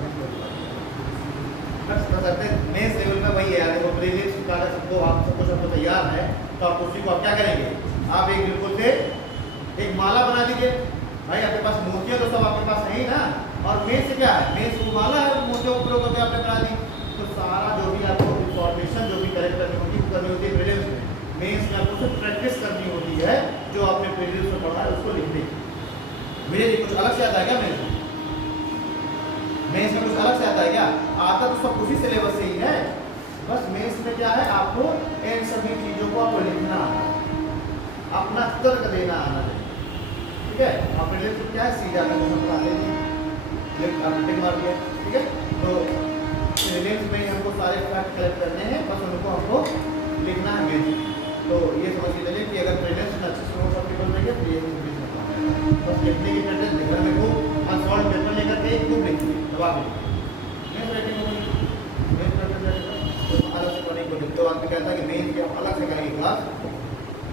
मेंस लेवल में वही है, देखो प्रीलिम्स का सबको आप सब कुछ आपको तैयार है, तो आप उसी को आप क्या करेंगे, आप एक बिल्कुल से एक माला बना दीजिए। भाई आपके पास मोतियाँ तो सब आपके पास है ही ना, और मेंस से क्या है, मेंस वो माला है, मोतियों उपयोग करके आपने बना दी। तो सारा जो भी आपको इंफॉर्मेशन जो भी कलेक्ट करनी होती है वो करनी होती है प्रीलिम्स में। मेंस में आपको सिर्फ प्रैक्टिस करनी होती है, जो आपने प्रीलिम्स में पढ़ा है उसको लिखने की। मेरे कुछ अलग से आता है क्या मेंस में कुछ अलग से आता है क्या? आता तो सब उसी सिलेबस से ही है, बस मेंस में क्या है, आपको इन सभी चीज़ों को आपको लिखना आना, अपना तर्क देना आना चाहिए, ठीक है। आप प्रीलिम्स में क्या है, सीधा में क्वेश्चन पढ़ाते हैं, टिक मार दिया, ठीक है। तो प्रीलिम्स में हमको सारे फैक्ट कलेक्ट करने हैं, बस उनको हमको लिखना है मेंस। तो ये समझ के चलिए कि अगर प्रीलिम्स में अच्छे से नोट्स आपके बन रही है तो ये बस लिखने की कंटेंट लिखने में को अनसॉल्व पेपर लेकर के खूब लिखिए, दबा दीजिए। मेंस राइटिंग होगी, मेंस राइटिंग तो अलग से पढ़ने को लिखते वक्त कहता है कि मेंस की हम अलग से करेंगे क्लास,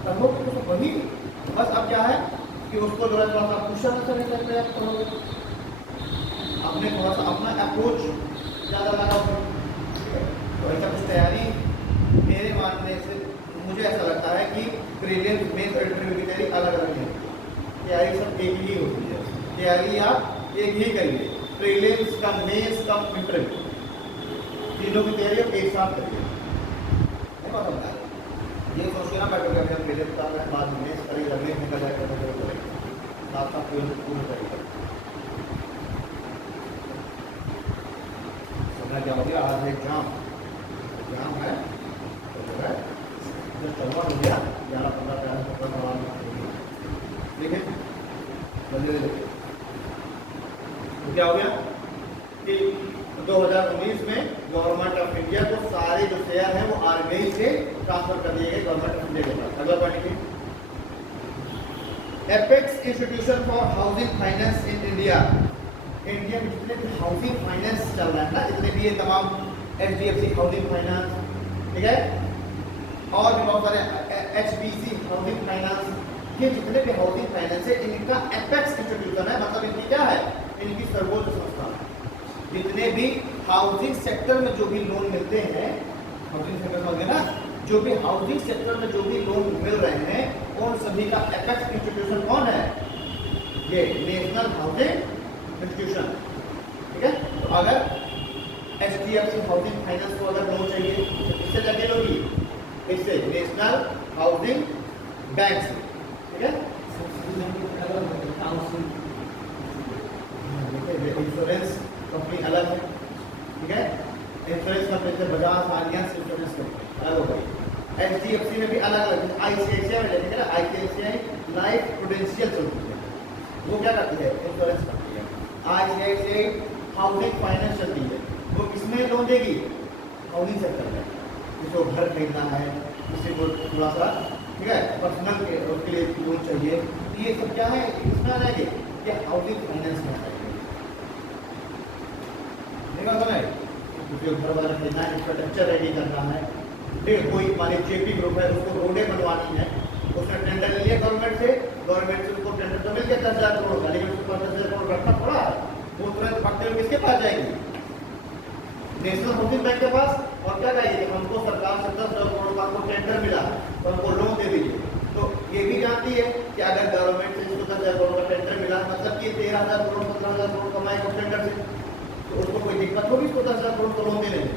तब वो तो वही बस अब क्या है कि उसको थोड़ा सा क्वेश्चन आंसर नहीं करते आप पढ़ोगे, अपने थोड़ा सा अपना अप्रोच ज़्यादा लगाओगे, तो ऐसा कुछ तैयारी मेरे मानने से मुझे ऐसा लगता है कि प्रीलिम्स मेंस और इंटरव्यू की तैयारी अलग अलग है, तैयारी सब एक ही होती है, तैयारी आप एक ही करिए, प्रीलिम्स का मेंस का इंटरव्यू तीनों की तैयारी आप एक साथ करिए, नहीं पता बता ये सोच के ना बैठोगे अभी हम प्रीलिम्स का बाद में मेंस करेंगे, मेंस निकल जाएगा, साथ साथ पूर्ण करेगा। समझना क्या हो गया, आज है एग्जाम है तो जो है जब चलवा हो गया 11-15 सवाल देखिए जल्दी देखिए। तो क्या हो गया कि 2019 में गवर्नमेंट ऑफ इंडिया को सारे जो शेयर हैं वो आरबीआई से ट्रांसफर कर दिए गए गवर्नमेंट ऑफ इंडिया के पास। अगला पॉइंट की apex institution for housing finance in India, India में जितने भी हाउसिंग फाइनेंस चल रहा है ना, जितने भी ये तमाम HDFC हाउसिंग फाइनेंस, ठीक है, और भी बहुत सारे HBC हाउसिंग फाइनेंस, ये जितने भी हाउसिंग फाइनेंस है इनका एपेक्स इंस्टीट्यूशन है, मतलब इनकी क्या है, इनकी सर्वोच्च संस्था है। जितने भी हाउसिंग सेक्टर में जो भी लोन मिलते हैं, हाउसिंग सेक्टर में ना जो भी हाउसिंग सेक्टर में जो भी लोन मिल रहे हैं उन सभी का एपेक्स इंस्टीट्यूशन कौन है, ये नेशनल हाउसिंग इंस्टीट्यूशन, ठीक है। तो अगर HDFC हाउसिंग फाइनेंस को अगर लोन चाहिए तो किससे जाके लोगी, इससे नेशनल हाउसिंग बैंक से, ठीक है। इंश्योरेंस कंपनी अलग है, ठीक है, इंश्योरेंस कंपनी से बजाज फाइनेंस इंश्योरेंस कंपनी अलग हो गई। HDFC में भी अलग अलग, ICICI में देखेंगे ना, ICICI लाइफ प्रूडेंशियल चलती है, वो क्या करती है, इंश्योरेंस करती है। ICICI हाउसिंग फाइनेंस चलती है, वो किसमें लोन देगी, हाउसिंग सेक्टर में, किसी को घर खरीदना है, किसी को थोड़ा सा ठीक है, पर्सनल के लिए लोन चाहिए, तो ये सब क्या है, इसमें आ जाएंगे क्या, हाउसिंग फाइनेंस में आ जाएंगे। देखा था ना, जो घर वाला डिजाइन इंफ्रास्ट्रक्चर रेडी करना है, ठीक, कोई मान लीजिए जेपी ग्रुप है, उसको रोडें बनवानी है, उसने टेंडर ले लिया गवर्नमेंट से उसको टेंडर तो मिल गया 10,000 करोड़ का, लेकिन उसको 10,000 करोड़ रखना पड़ा, वो तुरंत भागते हुए किसके पास जाएगी, नेशनल हाउसिंग बैंक के पास, और क्या कहेगी कि हमको सरकार से 10,000 करोड़ का हमको टेंडर मिला तो हमको लोन दे दीजिए। तो ये भी जानती है कि अगर गवर्नमेंट से इसको 10,000 करोड़ का टेंडर मिला, मतलब कि 13,000 करोड़ 15,000 करोड़ कमाएगा टेंडर से, तो उसको कोई दिक्कत होगी इसको 10,000 करोड़ का लोन देने में,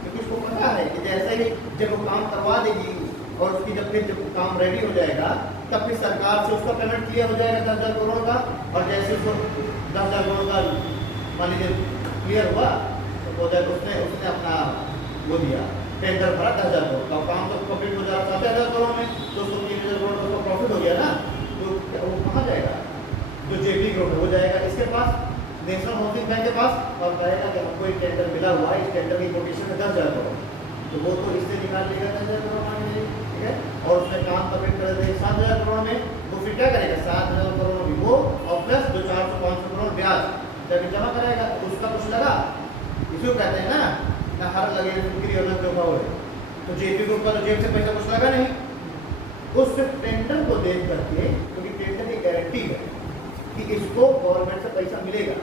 क्योंकि उसको पता है कि जैसे ही जब वो काम करवा देगी और उसकी जब काम रेडी हो जाएगा, तब फिर सरकार से उसका पेमेंट क्लियर हो जाएगा 10,000 करोड़ का, और जैसे उसको 10,000 करोड़ का मान लीजिए क्लियर हुआ, तो उसने अपना वो दिया टेंडर भरा 10,000 करोड़ का, काम तो कंप्लीट हो जाएगा 7,000 करोड़ में, तो उसको 3,000 करोड़ का प्रॉफिट हो गया ना, तो वो कहाँ जाएगा, जो जेपी ग्रुप हो जाएगा इसके पास, नेशनल हाउसिंग बैंक के पास, और कहेगा कि हमको एक टेंडर मिला हुआ है, इस टेंडर की कोटेशन है 10,000 करोड़, तो वो तो इससे निकाल लेगा 10,000 करोड़ मान लीजिए, ठीक है, और उसमें काम कंप्लीट कर देगा 7,000 करोड़ में, वो फिर क्या करेगा 7,000 करोड़ भी वो, और प्लस जो 400-500 करोड़ ब्याज जब जमा कराएगा, तो उसका कुछ लगा, इसको कहते हैं ना हर लगे बिक्री और जो भाव है, तो जेपी ग्रुप का तो जेब से पैसा कुछ लगा नहीं, उस टेंडर को देख करके, क्योंकि टेंडर की गारंटी है कि इसको गवर्नमेंट से पैसा मिलेगा,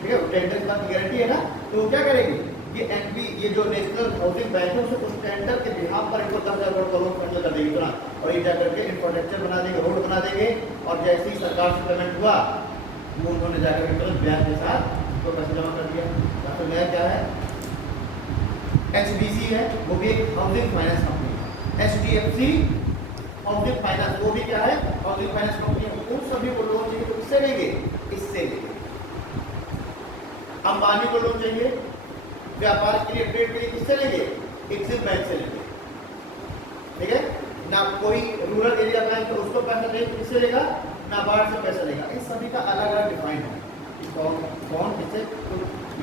ठीक है, टेंडर की बात गारंटी है ना, तो वो क्या करेगी, ये जो नेशनल हाउसिंग बैंक है उस टेंडर के बिहाफ पर इनको 10,000 करोड़ का लोन फंड कर देगी तुरंत, और ये जाकर के इंफ्रास्ट्रक्चर बना देंगे, रोड बना देंगे, और जैसे ही सरकार से पेमेंट हुआ, वो उन्होंने जाकर के तुरंत ब्याज के साथ तो पैसा जमा कर दिया। तो नया क्या है, HDC है, वो भी एक हाउसिंग फाइनेंस कंपनी है, HDFC हाउसिंग फाइनेंस, वो भी क्या है, हाउसिंग फाइनेंस कंपनी है, उन सभी को लोन चाहिए तो किससे लेंगे, इससे लेंगे। अंबानी को लोन चाहिए व्यापार के लिए, ट्रेड के लिए, किससे लेंगे, एक्सिस बैंक से लेंगे, ठीक है ना, कोई रूरल एरिया बैंक है उसको पैसा लेंगे, किससे लेगा, नाबार्ड से पैसा लेगा, इन सभी का अलग अलग डिफाइन है, कौन किससे, तो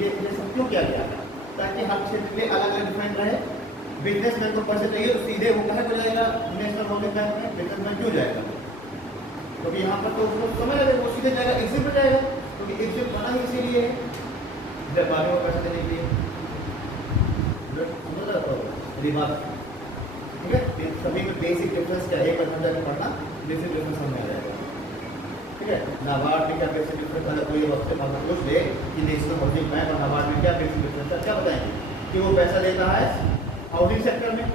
ये सब क्यों किया गया है, ताकि हर क्षेत्र के अलग अलग डिफाइन रहे। बिजनेसमैन को पैसे चाहिए तो सीधे वो कहाँ को जाएगा, नेशनल हाउसिंग बैंक में, बिजनेसमैन क्यों जाएगा, क्योंकि यहाँ पर तो उसको समय लगेगा, वो सीधे जाएगा एग्जिट में जाएगा, क्योंकि एग्जिट बना ही इसीलिए है व्यापारियों को पैसे देने के लिए, समझ रहा था बात, ठीक है, सभी में बेसिक डिफरेंस क्या है, एक बार जाकर पढ़ना, बेसिक डिफरेंस समझ आ जाएगा, ठीक है। नाबार्ड में क्या बेसिक डिफरेंस, अगर कोई वक्त में पूछ ले कि नेशनल हाउसिंग बैंक और नाबार्ड में क्या बेसिक डिफरेंस है, क्या बताएंगे कि वो पैसा देता है हाउसिंग सेक्टर में,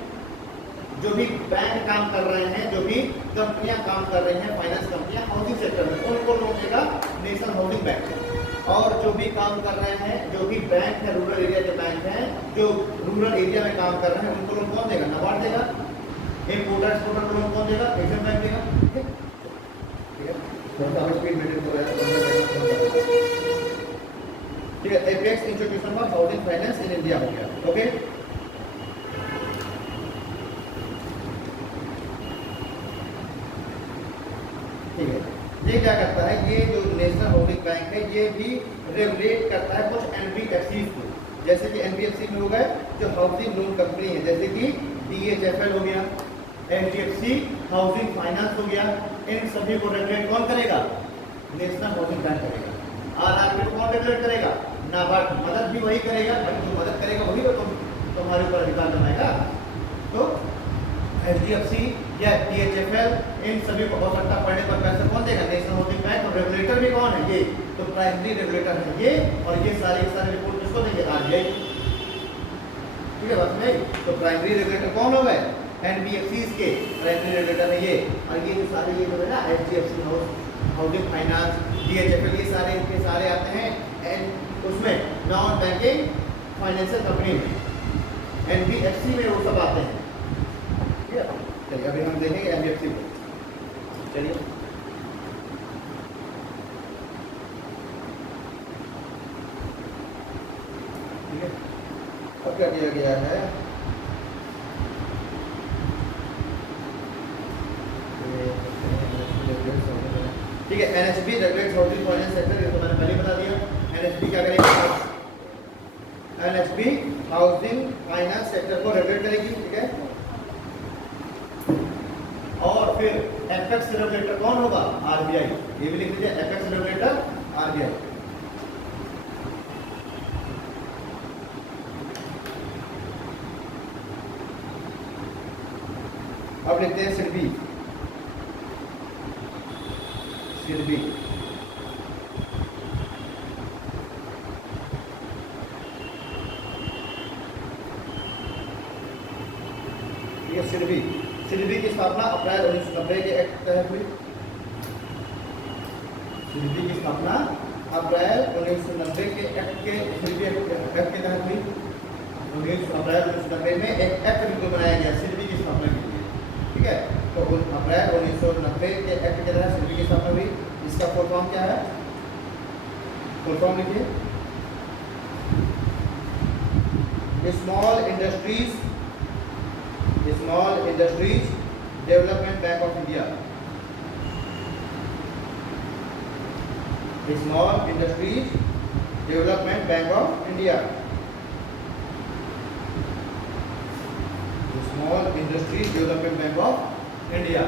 जो भी बैंक काम कर रहे हैं, जो भी कंपनियां काम कर रही हैं, फाइनेंस कंपनियां हाउसिंग सेक्टर में, उनको लोन देगा नेशनल हाउसिंग बैंक, और जो भी काम कर रहे हैं, जो भी बैंक है रूरल एरिया के बैंक हैं, जो रूरल एरिया में काम कर रहे हैं, उनको लोन कौन देगा, नाबार्ड देगा, इम्पोर्टर एक्सपोर्टर को लोन कौन देगा, एक्सिस बैंक देगा, ठीक है, स्पीड मेंटेन हो रहा है, ठीक है, apex institution for housing finance in India हो गया, ओके, ठीक है। ये क्या करता है, ये जो नेशनल हाउसिंग बैंक है, ये भी रेगुलेट करता है कुछ एनबीएफसी को, जैसे कि एनबीएफसी में हो गए जो हाउसिंग लोन कंपनी है, जैसे कि DHFL हो गया, HDFC हाउसिंग फाइनेंस हो गया, इन सभी को रेगुलेट कौन करेगा, नेशनल हाउसिंग बैंक करेगा, और आगे कौन रेगुलेट करेगा, नाबार्ड, मदद भी वही करेगा, जो मदद करेगा वही तो तुम्हारे ऊपर अधिकार जमाएगा, तो HDFC या DHFL इन सभी को आवश्यकता पड़ने पर पैसा कौन देगा, नेशनल हाउसिंग बैंक, और रेगुलेटर भी कौन है, ये तो प्राइमरी रेगुलेटर है ये, और ये सारे रिपोर्ट किसको देंगे, RBI, ठीक है बात में, तो प्राइमरी रेगुलेटर कौन हो गए, NBFCs के प्राइमरी रेगुलेटर है ये, और ये जो सारे ये जो है ना HDFC हाउसिंग फाइनेंस, DHFL, ये सारे इनके सारे आते हैं उसमें नॉन बैंकिंग फाइनेंशियल कंपनी में, NBFC में वो सब आते हैं, ठीक है। चलिए अभी हम देखेंगे NBFC को, चलिए ठीक है। अब क्या किया गया है, ठीक है, NHB regulates housing finance sector, ये तो मैंने पहले बता दिया, NHB क्या करेगी, NHB हाउसिंग फाइनेंस सेक्टर को रेगुलेट करेगी, ठीक है। फिर एपेक्स रेगुलेटर कौन होगा? आरबीआई। ये भी लिख लीजिए, एपेक्स रेगुलेटर आरबीआई। अब लिखते हैं सिडबी। सिडबी ये सिडबी। सिडबी की स्थापना अप्रैल 1990 के एक्ट के तहत हुई। सिडबी की स्थापना अप्रैल 1990 के एक्ट के तहत हुई। अप्रैल 1990 में एक एक्ट बिल्कुल बनाया गया सिडबी की स्थापना के लिए, ठीक है। तो अप्रैल 1990 के एक्ट के तहत सिडबी की स्थापना हुई। इसका फुल फॉर्म क्या है? फुल फॉर्म लिखिए, small industries development bank of India. Small industries development bank of India. Small industries development bank of India.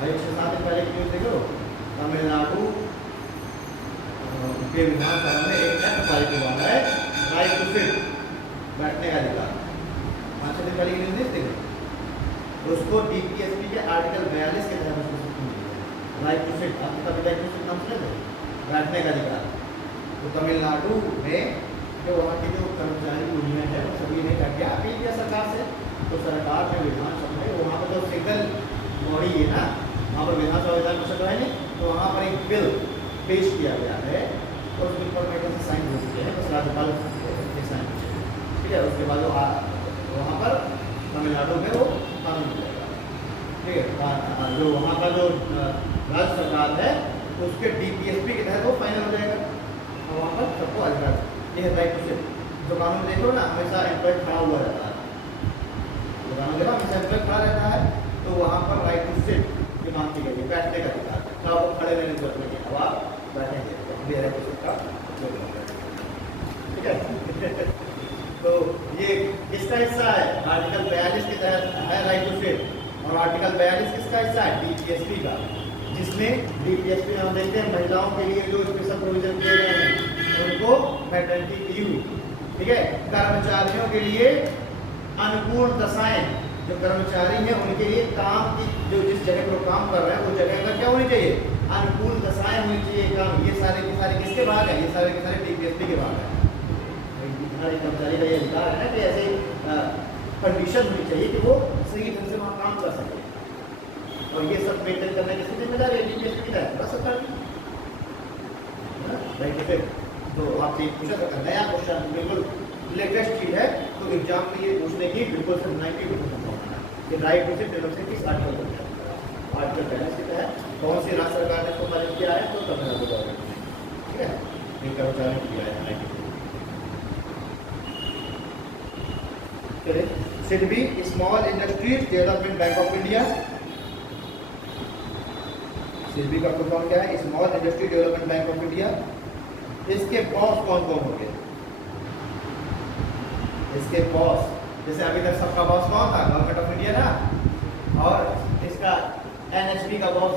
भाई 6-7 दिन पहले की न्यूज़ देखो, तमिलनाडु के विधानसभा में एक एक्ट पारित हुआ है, राइट टू सिट, बैठने का अधिकार। 5-6 दिन पहले की न्यूज़ नहीं देखो, उसको डीपीएसपी के आर्टिकल 42 के तहत उसको छूट मिली है, राइट टू सिट। आपको कभी राइट टू सिट नाम सुने थे? बैठने का अधिकार। तो तमिलनाडु में जो वहाँ के जो कर्मचारी यूनियन है वो सभी ने क्या किया, अपील किया सरकार से। तो सरकार ने विधानसभा में, वहाँ पर तो सिंगल बॉडी है ना, वहाँ पर विधानसभा विधान परिषद है नहीं, तो वहाँ पर एक बिल पेश किया गया है और उस बिल पर मेरे से साइन हो चुके हैं, बस राज्यपाल के साइन हो चुके हैं, ठीक है। उसके बाद वहाँ पर तमिलनाडु में वो कानून हो जाएगा, ठीक है। जो वहाँ का जो राज्य सरकार है उसके डीपीएसपी के तहत वो फाइनल हो जाएगा और वहाँ पर सबको अधिकार। ये है राइट टू सिट। जो कानून देखो ना, हमेशा एम्प्लॉय खड़ा हुआ रहता है, जो कानून देखो हमेशा एम्प्लॉय खड़ा रहता है, तो वहाँ पर राइट टू सिट की मांग की गई है, बैठने का अधिकार। तो आपको खड़े रहने की जरूरत नहीं है, अब आप बैठेंगे तो हम राइट टू सिट का उपयोग करेंगे, ठीक है। तो ये किसका हिस्सा है? आर्टिकल 42 के तहत है राइट टू सिट। और आर्टिकल 42 किसका हिस्सा है? डीपीएसपी का, जिसमें डीपीएसपी हम देखते हैं महिलाओं के लिए जो स्पेशल प्रोविजन दिए गए हैं, उनको मैटरनिटी लीव, ठीक है। कर्मचारियों के लिए अनुकूल दशाएं, जो कर्मचारी हैं उनके लिए काम की, जो जिस जगह पर काम कर रहे हैं उस जगह पर क्या होनी चाहिए? अनुकूल दशाएं होनी चाहिए काम। ये सारे के सारे किसके भाग है? ये सारे के सारे डीपीएसपी के भाग है। हर एक कर्मचारी का ये अधिकार है कि ऐसे कंडीशन होनी चाहिए कि वो सही ढंग से वहाँ काम कर सके, और ये सब मेंटेन करने की जिम्मेदारी है डीपीएसपी की, है सरकार की, राइट। फिर तो आपसे पूछा सकता नया क्वेश्चन बिल्कुल लेटेस्ट चीज है, तो एग्जाम में ये पूछने की बिल्कुल सिर्फ 90% संभावना है कि राइट टू सिट डेवलपमेंट किस आर्टिकल पर है। आर्टिकल 42 के तहत कौन सी राज्य सरकार ने इसको पारित किया है? तो तमिलनाडु गवर्नमेंट ने, ठीक है, इन कर्मचारियों को दिया है right. SIDBI small industries development bank of India. SIDBI का फुल फॉर्म क्या है? Small industry development bank of India. इसके बॉस कौन कौन होंगे? इसके बॉस, जैसे अभी तक सबका बॉस कौन था? गवर्नमेंट ऑफ इंडिया ना, और इसका एनएचबी का बॉस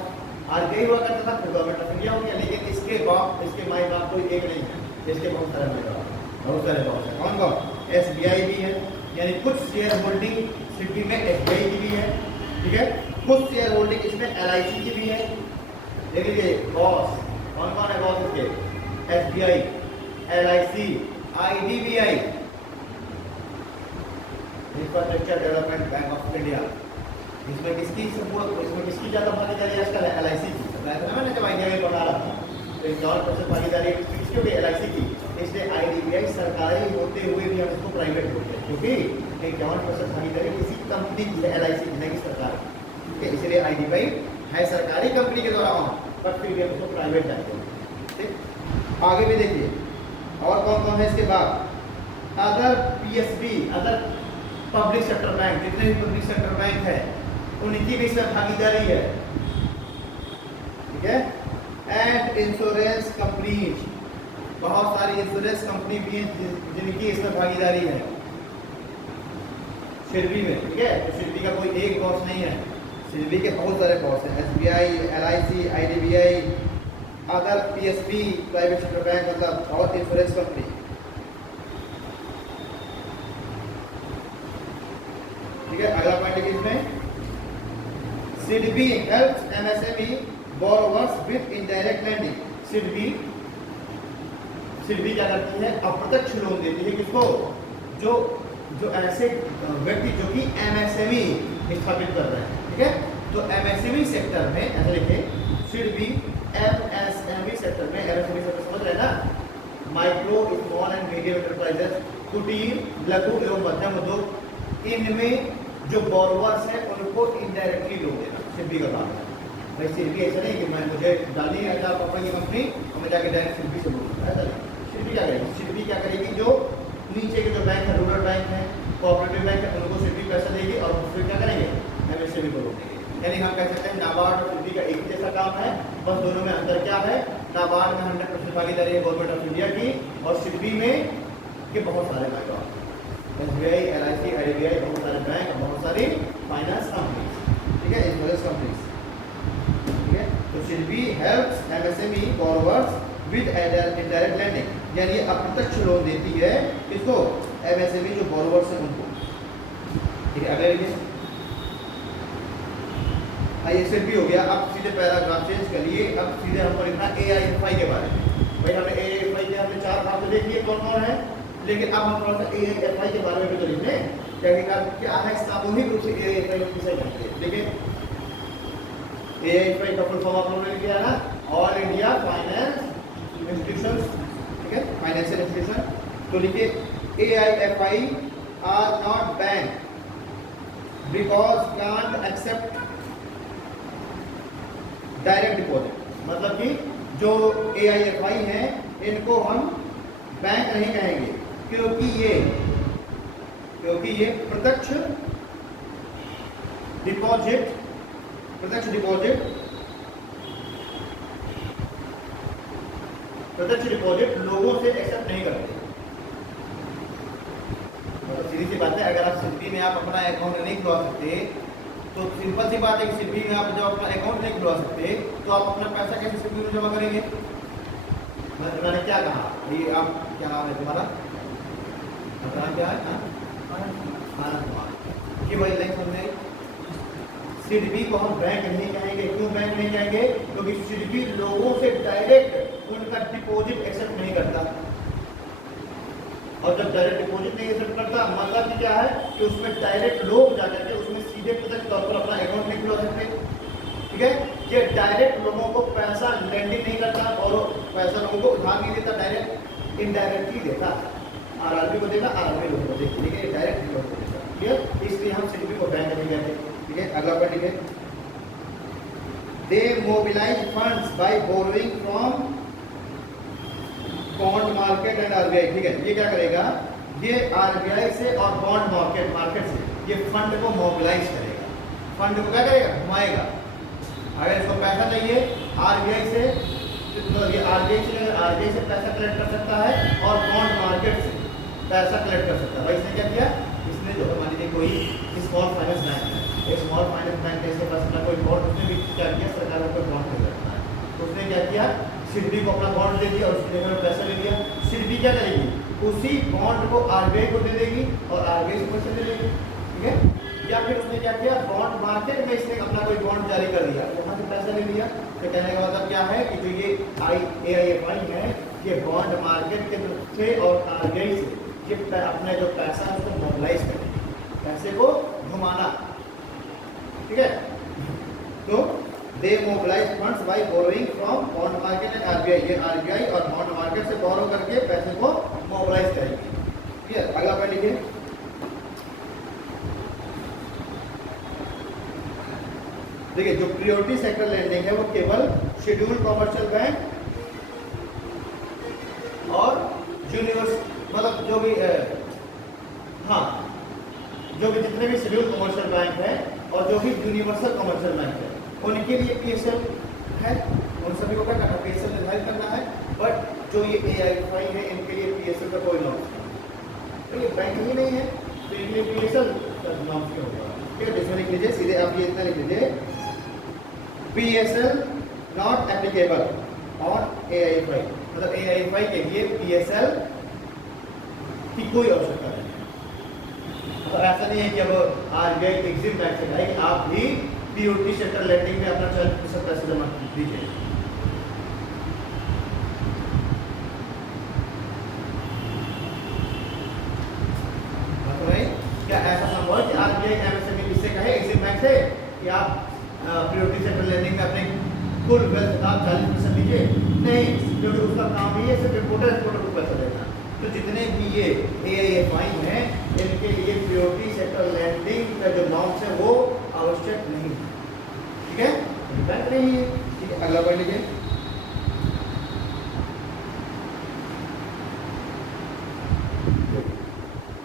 आरबीआई हुआ करता था, फिर गवर्नमेंट ऑफ इंडिया हो गया। लेकिन इसके बाप, इसके माई बाप कोई एक नहीं है, इसके बहुत सारे माई बाप, बहुत सारे बॉस है। कौन कौन? एसबीआई भी है, यानी कुछ शेयर होल्डिंग सिडबी में एसबीआई की भी है, ठीक है। कुछ शेयर होल्डिंग इसमें एलआईसी की भी है। देख लीजिए बॉस कौन कौन है बॉस इसके? SBI, LIC, IDBI, infrastructure development bank of India. इसमें किसकी ज्यादा भागीदारी आजकल है? एलआईसी की। मैंने जब आईडीआई में पढ़ा रहा था तो 51% भागीदारी किसकी होगी? एलआईसी की। इसलिए आईडीबीआई सरकारी होते हुए भी हम इसको प्राइवेट बोलते हैं, क्योंकि 51% भागीदारी किसी कंपनी की है, एलआईसी की, नहीं सरकार की। इसलिए आईडीबीआई है सरकारी कंपनी के द्वारा ऑन, पर फिर भी हम उसको प्राइवेट जानते हैं, ठीक। आगे भी देखिए और कौन कौन है इसके बाद? Other PSB, other public sector bank, जितने भी पब्लिक सेक्टर बैंक है उनकी भी इसमें भागीदारी है, ठीक है। एंड इंश्योरेंस कंपनीज, बहुत सारी इंश्योरेंस कंपनी भी हैं जिनकी इसमें भागीदारी है सिडबी में, ठीक है। तो सिडबी का कोई एक बॉस नहीं है, सिडबी के बहुत सारे कॉस्ट हैं, SBI, LIC, IDBI, other PSB, private sector bank, मतलब और इंश्योरेंस कंपनी। ठीक है, अगला पॉइंट है इसमें SIDBI helps MSME borrowers with indirect lending. SIDBI क्या करती है? अप्रत्यक्ष लोन देती है किसको? जो ऐसे व्यक्ति जो कि MSME स्थापित कर रहे हैं। ठीक है, तो MSME सेक्टर में ऐसा लिखे, सिडबी MSME सेक्टर में, MSME सेक्टर समझ रहे हैं ना, micro small and medium enterprises, कुटीर लघु एवं मध्यम उद्योग, इनमें जो बोरोवर्स हैं उनको इनडायरेक्टली लोन देना सिडबी का काम है। भाई सिडबी ऐसा नहीं कि मैं मुझे डालनी है 1000 पापड़ की कंपनी और मैं जाके डायरेक्ट सिडबी से बोलूँ, ऐसा नहीं। सिडबी क्या करेगी? सिडबी क्या करेगी? जो नीचे के जो बैंक है, रूरल बैंक है, कोऑपरेटिव बैंक है, उनको सिडबी पैसा देगी और फिर क्या करेंगे? MSME को लोन देंगे। यानी हम कह सकते हैं नाबार्ड और सिडबी का एक ही जैसा काम है, बस दोनों में अंतर क्या है? नाबार्ड में 100% भागीदारी है गवर्नमेंट ऑफ इंडिया की, और सिडबी में के बहुत सारे बैंक हैं, SBI, LIC, IDBI, बहुत सारे बैंक और बहुत सारी फाइनेंस कंपनीज। ठीक है, इंश्योरेंस कंपनीज। ठीक है, तो SIDBI helps MSME borrowers with indirect lending, यानी ये अप्रत्यक्ष लोन देती है किसको? MSME जो बोरोवर्स हैं उनको। ठीक है, अगले देखिए, ये सिडबी हो गया। अब सीधे पैराग्राफ चेंज करिए, अब सीधे हमको लिखना AIFI के बारे में। भाई हमने AIFI के हमने 4 भाग देख लिए कौन कौन है, लेकिन अब हम थोड़ा सा AIFI के बारे में भी तो लिख लें, क्या है सामूहिक रूप से AIFI में किसे कहते हैं। देखिए AIFI का फुल फॉर्म आप लोगों ने लिखा है ना, ऑल इंडिया फाइनेंस इंस्टीट्यूशंस। ठीक है, फाइनेंशियल इंस्टीट्यूशन। तो लिखिए AIFI are not bank because can't accept direct deposit, मतलब कि जो AIFI हैं इनको हम बैंक नहीं कहेंगे क्योंकि ये प्रत्यक्ष डिपॉजिट लोगों से एक्सेप्ट नहीं करते। मतलब सीधी सी बात है, अगर आप सिडबी में आप अपना अकाउंट नहीं खुलवा सकते तो सिंपल सी बात है कि सिडबी में आप जब अपना अकाउंट नहीं खुलवा सकते तो आप अपना पैसा कैसे सिडबी में जमा करेंगे? मैंने क्या कहा? ये आप क्या नाम है तुम्हारा? नाम क्या है? आनंद कुमार। कि भाई नहीं समझे, सिडबी को हम बैंक नहीं कहेंगे। क्यों बैंक नहीं कहेंगे? क्योंकि सिडबी लोगों से डायरेक्ट उनका डिपॉजिट एक्सेप्ट नहीं करता, और जब डायरेक्ट डिपॉजिट नहीं एक्सेप्ट करता मतलब कि क्या है कि उसमें डायरेक्ट लोग जाकर के उसमें सीधे प्रत्यक्ष तौर पर अपना अकाउंट नहीं खुलवा सकते। ठीक है, ये डायरेक्ट लोगों को पैसा लेंडिंग नहीं करता और पैसा लोगों को उधार नहीं देता, डायरेक्ट इनडायरेक्टली देता। RRB को देगा, RRB लोगों को देगा, लेकिन डायरेक्ट लोगों को देता। क्लियर? इसलिए हम सिडबी को बैंक नहीं कहते। ठीक है, अगला पॉइंट है they mobilise funds by borrowing from bond market and RBI। ठीक है, ये क्या करेगा? ये RBI से और बॉन्ड मार्केट से ये फंड को मोबिलाइज करेगा। फंड को क्या करेगा? घुमाएगा। अगर इसको पैसा चाहिए RBI से, तो ये RBI से पैसा कलेक्ट कर सकता है और बॉन्ड मार्केट से पैसा कलेक्ट कर सकता है। भाई इसने क्या किया? इसने जो मान लीजिए कोई स्मॉल फाइनेंस बैंक है, एक स्मॉल फाइनेंस बैंक है, इसके पास अपना कोई बॉन्ड, उसने भी क्या किया? सरकार को कोई बॉन्ड दे रखा है, तो उसने क्या किया? सिडबी को अपना बॉन्ड दे दिया और उसके जगह पैसा ले लिया। सिडबी क्या करेगी? उसी बॉन्ड को RBI को दे देगी और RBI से पैसा ले लेगी। ठीक है, या फिर उसने क्या किया? बॉन्ड मार्केट में इसने अपना कोई बॉन्ड जारी कर दिया, वहाँ से पैसा ले लिया। तो कहने का मतलब क्या है कि जो ये AIFI है ये बॉन्ड मार्केट के से और RBI से ये अपने जो पैसा है उसको मोबिलाइज करेगी, पैसे को घुमाना। ठीक है, तो they mobilise funds by borrowing from bond market and RBI। ये RBI और बॉन्ड मार्केट से बोरो करके पैसे को मोबिलाइज करेगी। ठीक है, अगला पॉइंट लिखिए देखिए, जो प्रायोरिटी सेक्टर लैंडिंग है वो केवल शेड्यूल्ड कॉमर्शियल बैंक और यूनिवर्स, मतलब जो भी जो भी जितने भी शेड्यूल्ड कॉमर्शियल बैंक है और जो भी यूनिवर्सल कॉमर्शियल बैंक है उनके लिए PSL है, उन सभी को क्या करना है? PSL निर्धारित करना है। बट जो ये AIFI है इनके लिए PSL का कोई नॉर्म नहीं है, तो ये बैंक ही नहीं है तो इनके लिए PSL नॉर्म क्यों होगा? ठीक है, तो इसमें लिख लीजिए सीधे आप ये इतना लिख लीजिए PSL not applicable on AIFI, मतलब AIFI के लिए PSL की कोई आवश्यकता नहीं है। मतलब ऐसा नहीं है कि अब RBI एग्जिम बैंक से कहे कि आप भी POT सेक्टर लेंडिंग में अपना 40% पैसे जमा दीजिए। क्या ऐसा संभव है कि RBI MSME किससे कहे एग्जिम बैंक से कि आप POT सेक्टर लेंडिंग में अपने कुल वेल्थ का 40% लीजिए? नहीं, क्योंकि उसका काम ही है सिर्फ इम्पोर्टर एक्सपोर्टर को पैसा देना। तो जितने भी ये AIFI हैं इनके लिए POT सेक्टर लेंडिंग का जो नॉर्म्स है वो आवश्यक नहीं, ठीक है, बैंक नहीं है। ठीक है, अगला पढ़ लीजिए।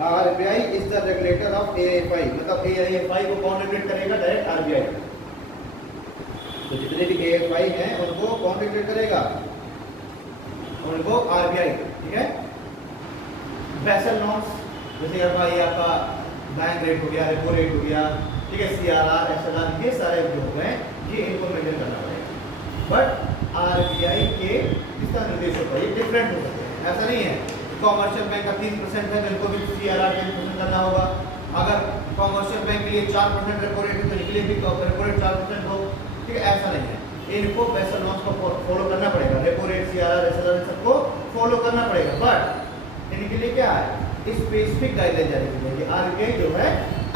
RBI is the regulator of AIFI, मतलब AIFI को कौन रेगुलेट करेगा? Direct RBI। तो जितने भी AIFI हैं उनको कौन रेगुलेट करेगा? उनको RBI, ठीक है। बेसल नॉर्म्स जैसे आपका बैंक रेट हो गया, रेपो रेट हो गया, ठीक है, CRR, SLR, ये सारे जो हो गए ये इनको मेंटेन करना पड़ेगा। बट RBI के इसका निर्देशों पर ये डिफरेंट हो सकते हैं, ऐसा नहीं है। कॉमर्शियल बैंक का 30% है, जिनको भी CRR 10% करना होगा। अगर कॉमर्शियल बैंक के लिए 4% रेपो रेट है तो इनके लिए भी रेपो रेट 4% हो, ठीक है, ऐसा नहीं है। इनको बेसल नॉर्म्स को फॉलो करना पड़ेगा, रेपो रेट, CRR, SLR सबको फॉलो करना पड़ेगा। बट इनके लिए क्या है, स्पेसिफिक गाइडलाइन जारी की जाएगी। RBI जो है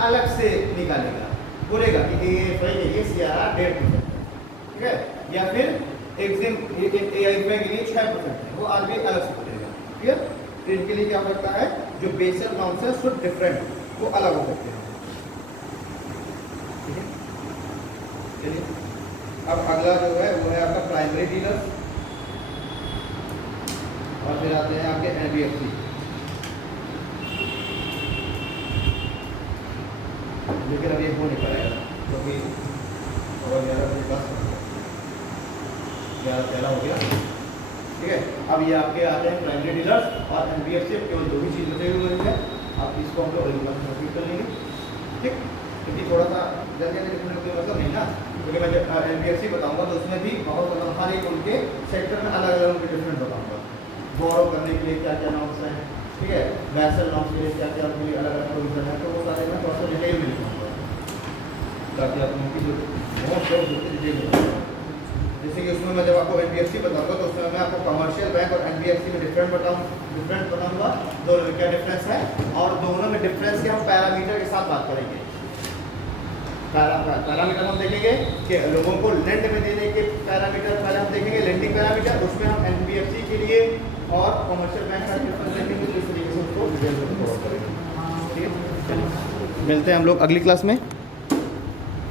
अलग से निकालेगा, बोलेगा कि AIFI के लिए CRR 1.5%, ठीक है, या फिर एग्जिम AIFI के लिए 6% है, वो RBI अलग से बोलेगा, ठीक है। तो इनके लिए क्या होता है, जो बेसल नॉर्म्स है वो डिफरेंट, वो अलग हो सकते हैं, ठीक है। चलिए अब अगला जो है वो है आपका प्राइमरी डीलर, और फिर आते हैं आपके NBFC। लेकिन अब ये हो नहीं पाएगा क्योंकि और 11 बजे बस 11:13 हो गया, ठीक है। अब ये आपके आते हैं प्राइमरी डीलर्स और NBFC, केवल दो ही चीज़ बचे हुए हैं। आप इसको हम लोग अगली बार कंप्लीट कर लेंगे, ठीक। क्योंकि थोड़ा सा जल्दी लिखने का मतलब नहीं ना, क्योंकि मैं जब NBFC बताऊंगा तो उसमें भी बहुत हर एक उनके सेक्टर में अलग अलग उनके डिफरेंट बताऊंगा। बोरो करने के लिए क्या क्या नॉर्म्स हैं, ठीक है, बेसल नॉर्म्स के लिए क्या क्या उनके लिए अलग अलग प्रोविजन है, तो वो सारे मैं थोड़ा सा डिटेल में लिखूँगा ताकि आप उनकी जो बहुत डिटेल बताऊँगा। जैसे कि उसमें मैं जब आपको NBFC बताऊंगा तो उसमें मैं आपको कमर्शियल बैंक और NBFC में डिफरेंस बताऊंगा, दोनों में क्या डिफरेंस है, और दोनों में डिफरेंस के हम पैरामीटर के साथ बात करेंगे। पैरामीटर हम देखेंगे कि लोगों को लेंड में देने के पैरामीटर पहले हम देखेंगे, लेंडिंग पैरामीटर, उसमें हम NBFC के लिए और कमर्शियल बैंक का डिफरेंस देखेंगे, तो इस तरीके से उसको डिटेल में फॉलो करेंगे, ठीक है। मिलते हैं हम लोग अगली क्लास में।